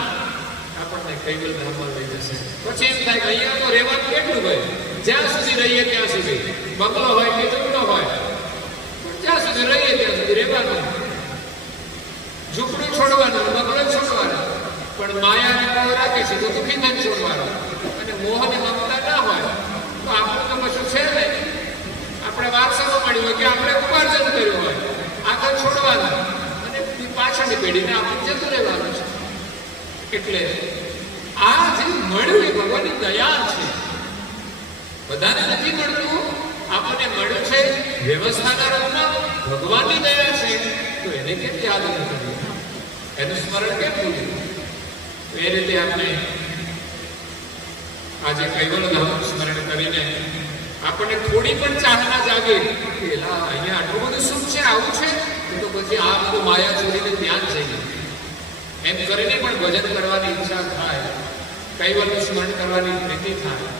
આપણને કૈવલ ધામમાં લઈ જશે. પછી એમ થાય કે અહીંયા તો રહેવાનું કેટલું હોય, જ્યાં સુધી રહીએ ત્યાં સુધી, બંગલો હોય કે ઝૂંપડો હોય, જ્યાં સુધી રહીએ ત્યાં સુધી રહેવાનું. ઝૂંપડું છોડવાનું, બંગલો છોડવાનો, પણ માયાને મોહ રાખે છે તો દુઃખી થઈને છોડવાનો. અને મોહને મમતા ના હોય તો આપણું તો કશું છે નહીં. આપણે વારસામાં મળ્યું હોય કે આપણે ઉપાર્જન કર્યું હોય, આગળ છોડવાનું અને પાછળની પેઢીને આપણે જતું રહેવાનું છે. એટલે આ જે મળ્યું એ ભગવાનની દયા છે. બધાને નથી મળતું, આપણને મળ્યું છે વ્યવસ્થાના રૂપમાં, ભગવાનની દયા છે. તો એને કેમ યાદ ન કરવું, એનું સ્મરણ કેમ ભૂલ્યું? એ રીતે આપણે આજે કૈવલ ધામનું સ્મરણ કરીને આપણને થોડી પણ ચાહના જાગે કે અહીંયા આટલું બધું સુખ છે, આવું છે, તો પછી આ બધું માયા છોડીને ત્યાં જ જઈએ એમ કરીને પણ ભજન કરવાની ઈચ્છા થાય, કૈવલનું સ્મરણ કરવાની પ્રીતિ થાય.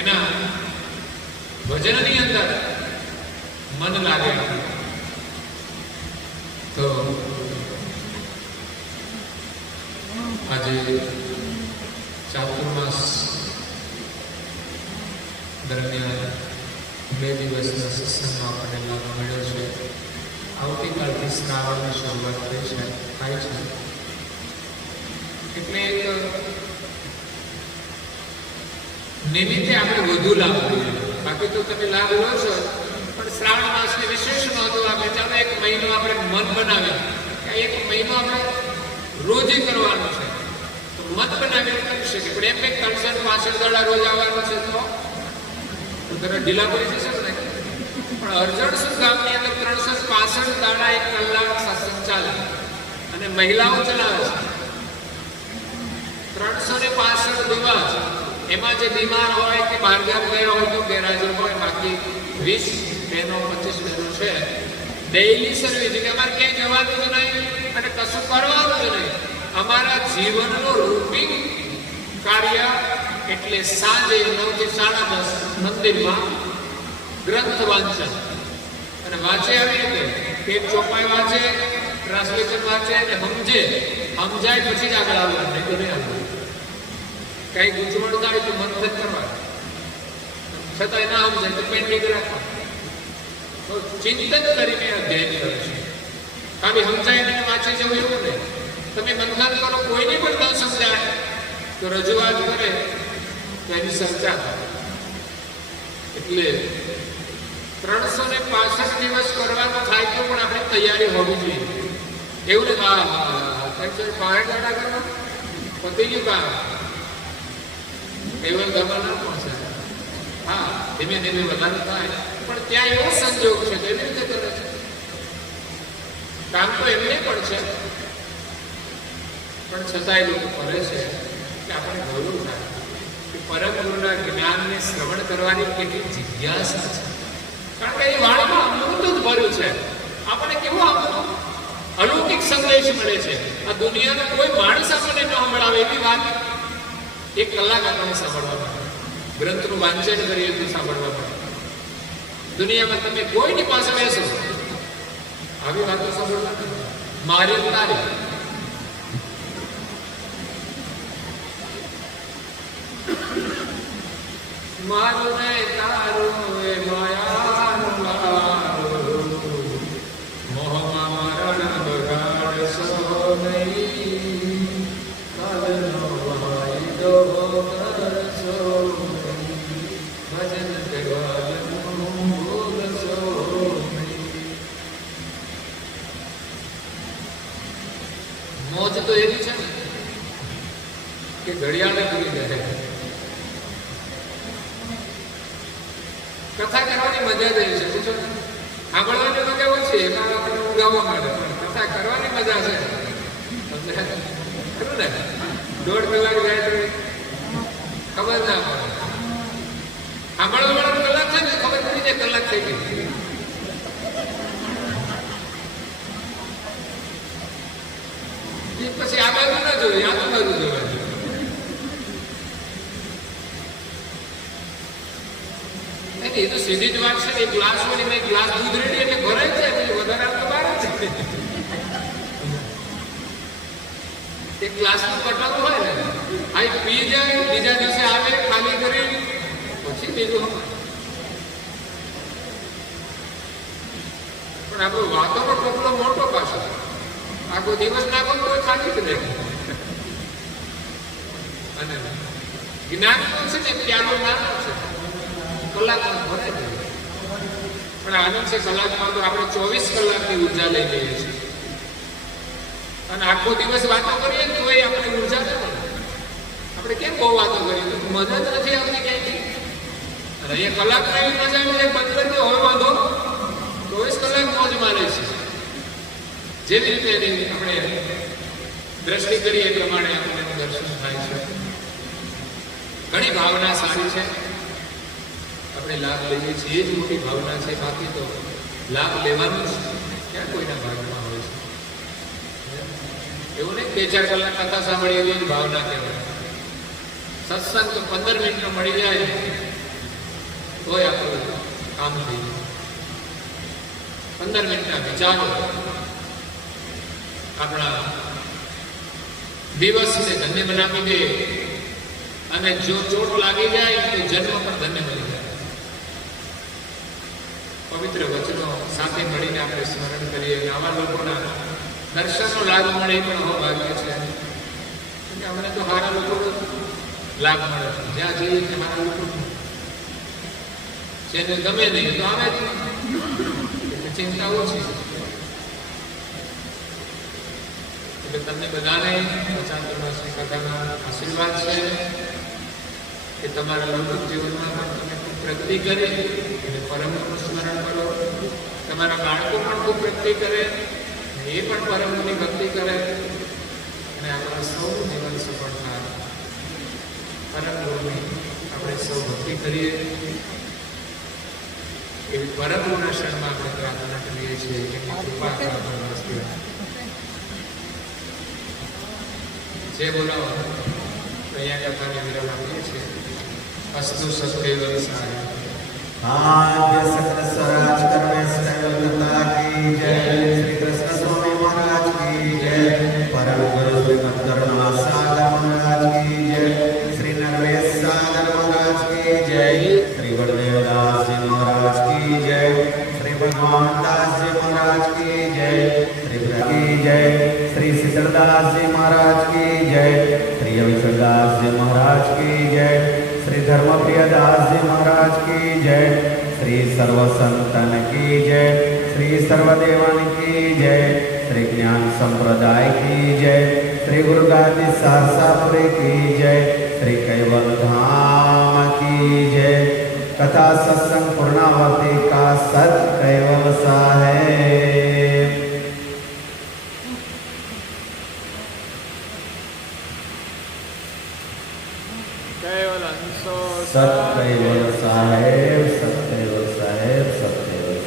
એના ભજનની અંદર મન લાગે. તો આજે ચાતુર્માસ દરમિયાન 2 દિવસના સત્સંગમાં આપણને લાભ મળ્યો છે. આવતીકાલથી શ્રાવણની શરૂઆત થાય છે. એટલે એક નિમિત્તે આપણે વધુ લાભ લઈએ. બાકી તો તમે લાભ લો છો, પણ શ્રાવણ માસની વિશેષ નોંધો આપણે ચાલો એક મહિનો આપણે મન બનાવ્યા કે એક મહિનો આપણે રોજ કરવાનું છે, તો મન બનાવીને કરી શકીએ. પણ એમ કંઈક 365 દાડા રોજ આવવાનું છે તો તમે ઢીલા પડી જશે ને. પણ અરજણસુર ગામની અંદર 365 દાડા 1 કલાક સત્સંગ ચાલે અને મહિલાઓ ચલાવે છે. 365 દિવસ એમાં જે બીમાર હોય કે બહારગામ ગયા હોય તો ગેરહાજર હોય, બાકી 20 બહેનો 25 બહેનો છે ડેઈલી સર્વિસ, એટલે અમારે ક્યાંય જવાનું જ નહીં અને કશું કરવાનું જ નહીં. અમારા જીવનનું રૂટિન કાર્ય એટલે સાંજે 9 થી 10:30 મંદિરમાં ગ્રંથ વાંચન. અને વાંચે આવી રીતે એક ચોપાઈ વાંચે, ટ્રાન્સલેશન વાંચે અને સમજાય પછી જ આગળ આવવાનું, નહીં તો નહીં આવવાનું. કઈ ગૂંચવણ થાય તો મંથન કરવાનું, છતાંય ના સમજાય તો પેન્ડિંગ રાખવાનું. તો ચિંતન કરીને અધ્યયન કરે છે. ખાલી સમજાય ને વાંચી જવું એવું નહીં. તમે મંથન કરો, કોઈને પણ ન સમજાય તો રજૂઆત કરે તો એની ચર્ચા થાય. એટલે 365 દિવસ કરવાનું થાય તો પણ આપણે તૈયારી હોવી જોઈએ. એવું ને પહાડ ગાડા કરવા પતી ગયું કામ એવું ગમા ના પહોંચે. હા, ધીમે ધીમે વધારે થાય, પણ ત્યાં એવો સંજોગ છે તો એવી રીતે કરે છે. કામ તો એમને પણ છે, પણ છતાંય લોકો કરે છે કે આપણે ગૌરવ થાય કે પરમ ગુરુના જ્ઞાનને શ્રવણ કરવાની કેટલી જિજ્ઞાસા છે. કારણ કે એ વાણીમાં અમૃત જ ભર્યું છે. આપણને કેવો અલૌકિક સંદેશ મળે છે. આ દુનિયાનો કોઈ માણસ આપણને ન સંભળાવે એવી વાત 1 કલાક આપણને સાંભળવા મળે. ગ્રંથનું વાંચન કરીએ તો સાંભળવા મળે. દુનિયામાં તમે કોઈની પાસે બેસો આવી વાતો સાંભળવા મારી તારી. મારું ને તારું એ માયાનું મારું, મોહમાં મરણ બગાડશો નહીં, કાલનો વાયદો કરશો નહીં, ભજન કરવાનું ભૂલશો નહીં. મોજ તો એવી છે ને કે ઘડિયાળે ભૂલી જાય. કથા કરવાની મજા જ છે. પૂછો, સાંભળવાની મજા ઓછી, એમાં આપણે ઉગાવવા માટે, પણ કથા કરવાની મજા છે. ખરું ને? 1.5 કલાક જાય તો ખબર ના પડે. સાંભળવા વાળા કલાક થાય ને ખબર પડી જાય કલાક થઈ ગઈ. પછી આ બાજુ ના જોઈએ, આ બાજુ જોવા જોઈએ. એ તો સીધી જ વાત છે. એક ગ્લાસ હોય ને ગ્લાસ દૂધ રેડી એટલે ભરાય છે, એટલે વધારે તો બહાર જ છે. એક ગ્લાસનું કટોરું હોય ને, આ પી જાય, બીજા દિવસે આવે ખાલી કરી પછી બીજું. પણ આપણો વાતોનો ટોપલો મોટો પાછો, આખો દિવસ નાખો તો ખાલી જ રહે. અને જ્ઞાન છે ને ત્યાંનો નાનો છે, કલાકમાં ભરાય જાય. પણ આનંદ છે કલાકમાં તો આપણે 24 કલાકની ઉર્જા લઈ લઈએ છીએ. અને આખો દિવસ વાતો કરીએ તો એ આપણે ઉર્જા ના મળે. આપણે કેમ બહુ વાતો કરીએ તો મજા જ નથી આવતી ક્યાંયથી. અને એ કલાકમાં એવી મજા આવી જાય, બંધ કરી દો હવે વાંધો 24 કલાક મોજ મારે છે. જેવી રીતે એની આપણે દ્રષ્ટિ કરીએ એ પ્રમાણે આપણને દર્શન થાય છે. ઘણી ભાવના સારી છે, આપણે લાભ લઈએ છીએ, એ જ મોટી ભાવના છે. બાકી તો લાભ લેવાનું જ ક્યાં કોઈના ભાગમાં હોય છે. એવું નહીં 2-4 કલાક કથા સાંભળી એવી જ ભાવના કહેવાય. સત્સંગ તો 15 મિનિટનો મળી જાય તોય આપણું કામ થઈ જાય. 15 મિનિટના વિચારો આપણા દિવસને ધન્ય બનાવી દે. અને જો ચોટ લાગી જાય તો જન્મ પણ ધન્ય બની જાય. પવિત્ર વચનો સાથે મળીને આપણે સ્મરણ કરીએ. આવા લોકોના દર્શનનો લાભ મળે એ પણ ભાગ્ય છે. અમને તો સારા લોકો લાભ મળે છે. જ્યાં જઈએ ત્યાં સારા લોકો જેને ગમે નહીં તો આવે જ નહીં, ચિંતા ઓછી. એટલે તમને બધાને પચાસની કથાના આશીર્વાદ છે કે તમારા લૌકિક જીવનમાં પણ તમે ખૂબ પ્રગતિ કરે અને પરમનું સ્મરણ કરો. તમારા બાળકો પણ ખૂબ પ્રગતિ કરે, એ પણ પરમની ભક્તિ કરે અને આપણા સૌનું જીવન સફળ થાય. સૌ ભક્તિ કરીએ એવી પરમગુરુના શરણમાં આપણે પ્રાર્થના કરીએ છીએ કે કૃપા કરો વાસ્તવ જે બોલાવો અહીંયા કથાને વિરામ આપીએ છીએ અસ્તુ સત્ય સારી आद्य सकल स्वराज कर्मेश कैवल्यता की जय। श्री कृष्ण स्वामी महाराज की जय। परम गुरु श्रीमद करुणा सागर महाराज की जय। श्री नरवेश सागर महाराज की जय। श्री गुरुदेव दास जी महाराज की जय। श्री भगवान दास जी महाराज की जय। श्री की जय। श्री शीतलदास जी महाराज की जय। श्री अविचलदास जी महाराज की जय। श्री धर्मप्रिय दास जी महाराज की जय। श्री सर्व संतन की जय। श्री सर्वदेवन की जय। श्री ज्ञान संप्रदाय की जय। श्री गुरु गादी सहरसापुरी की जय। श्री कैवल धाम की जय। कथा सत्संग पूर्णावती का सत कैवल साहेब। सत्कैवल साहेब सत्कैवल साहेब सत्कैवल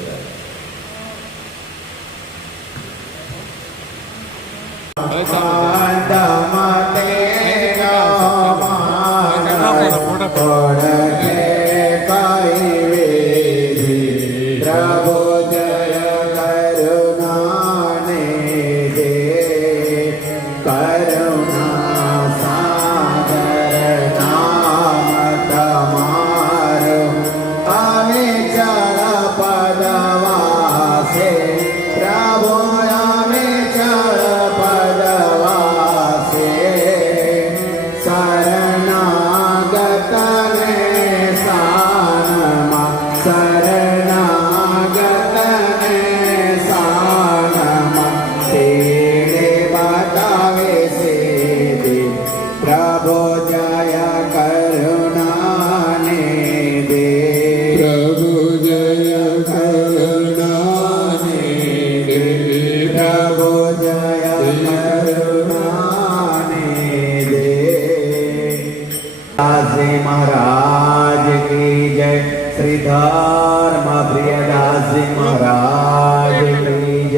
महाराज की जय। श्री धर्म प्रिय दास जी महाराज की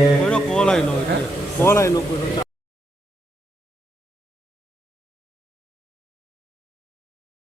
जय।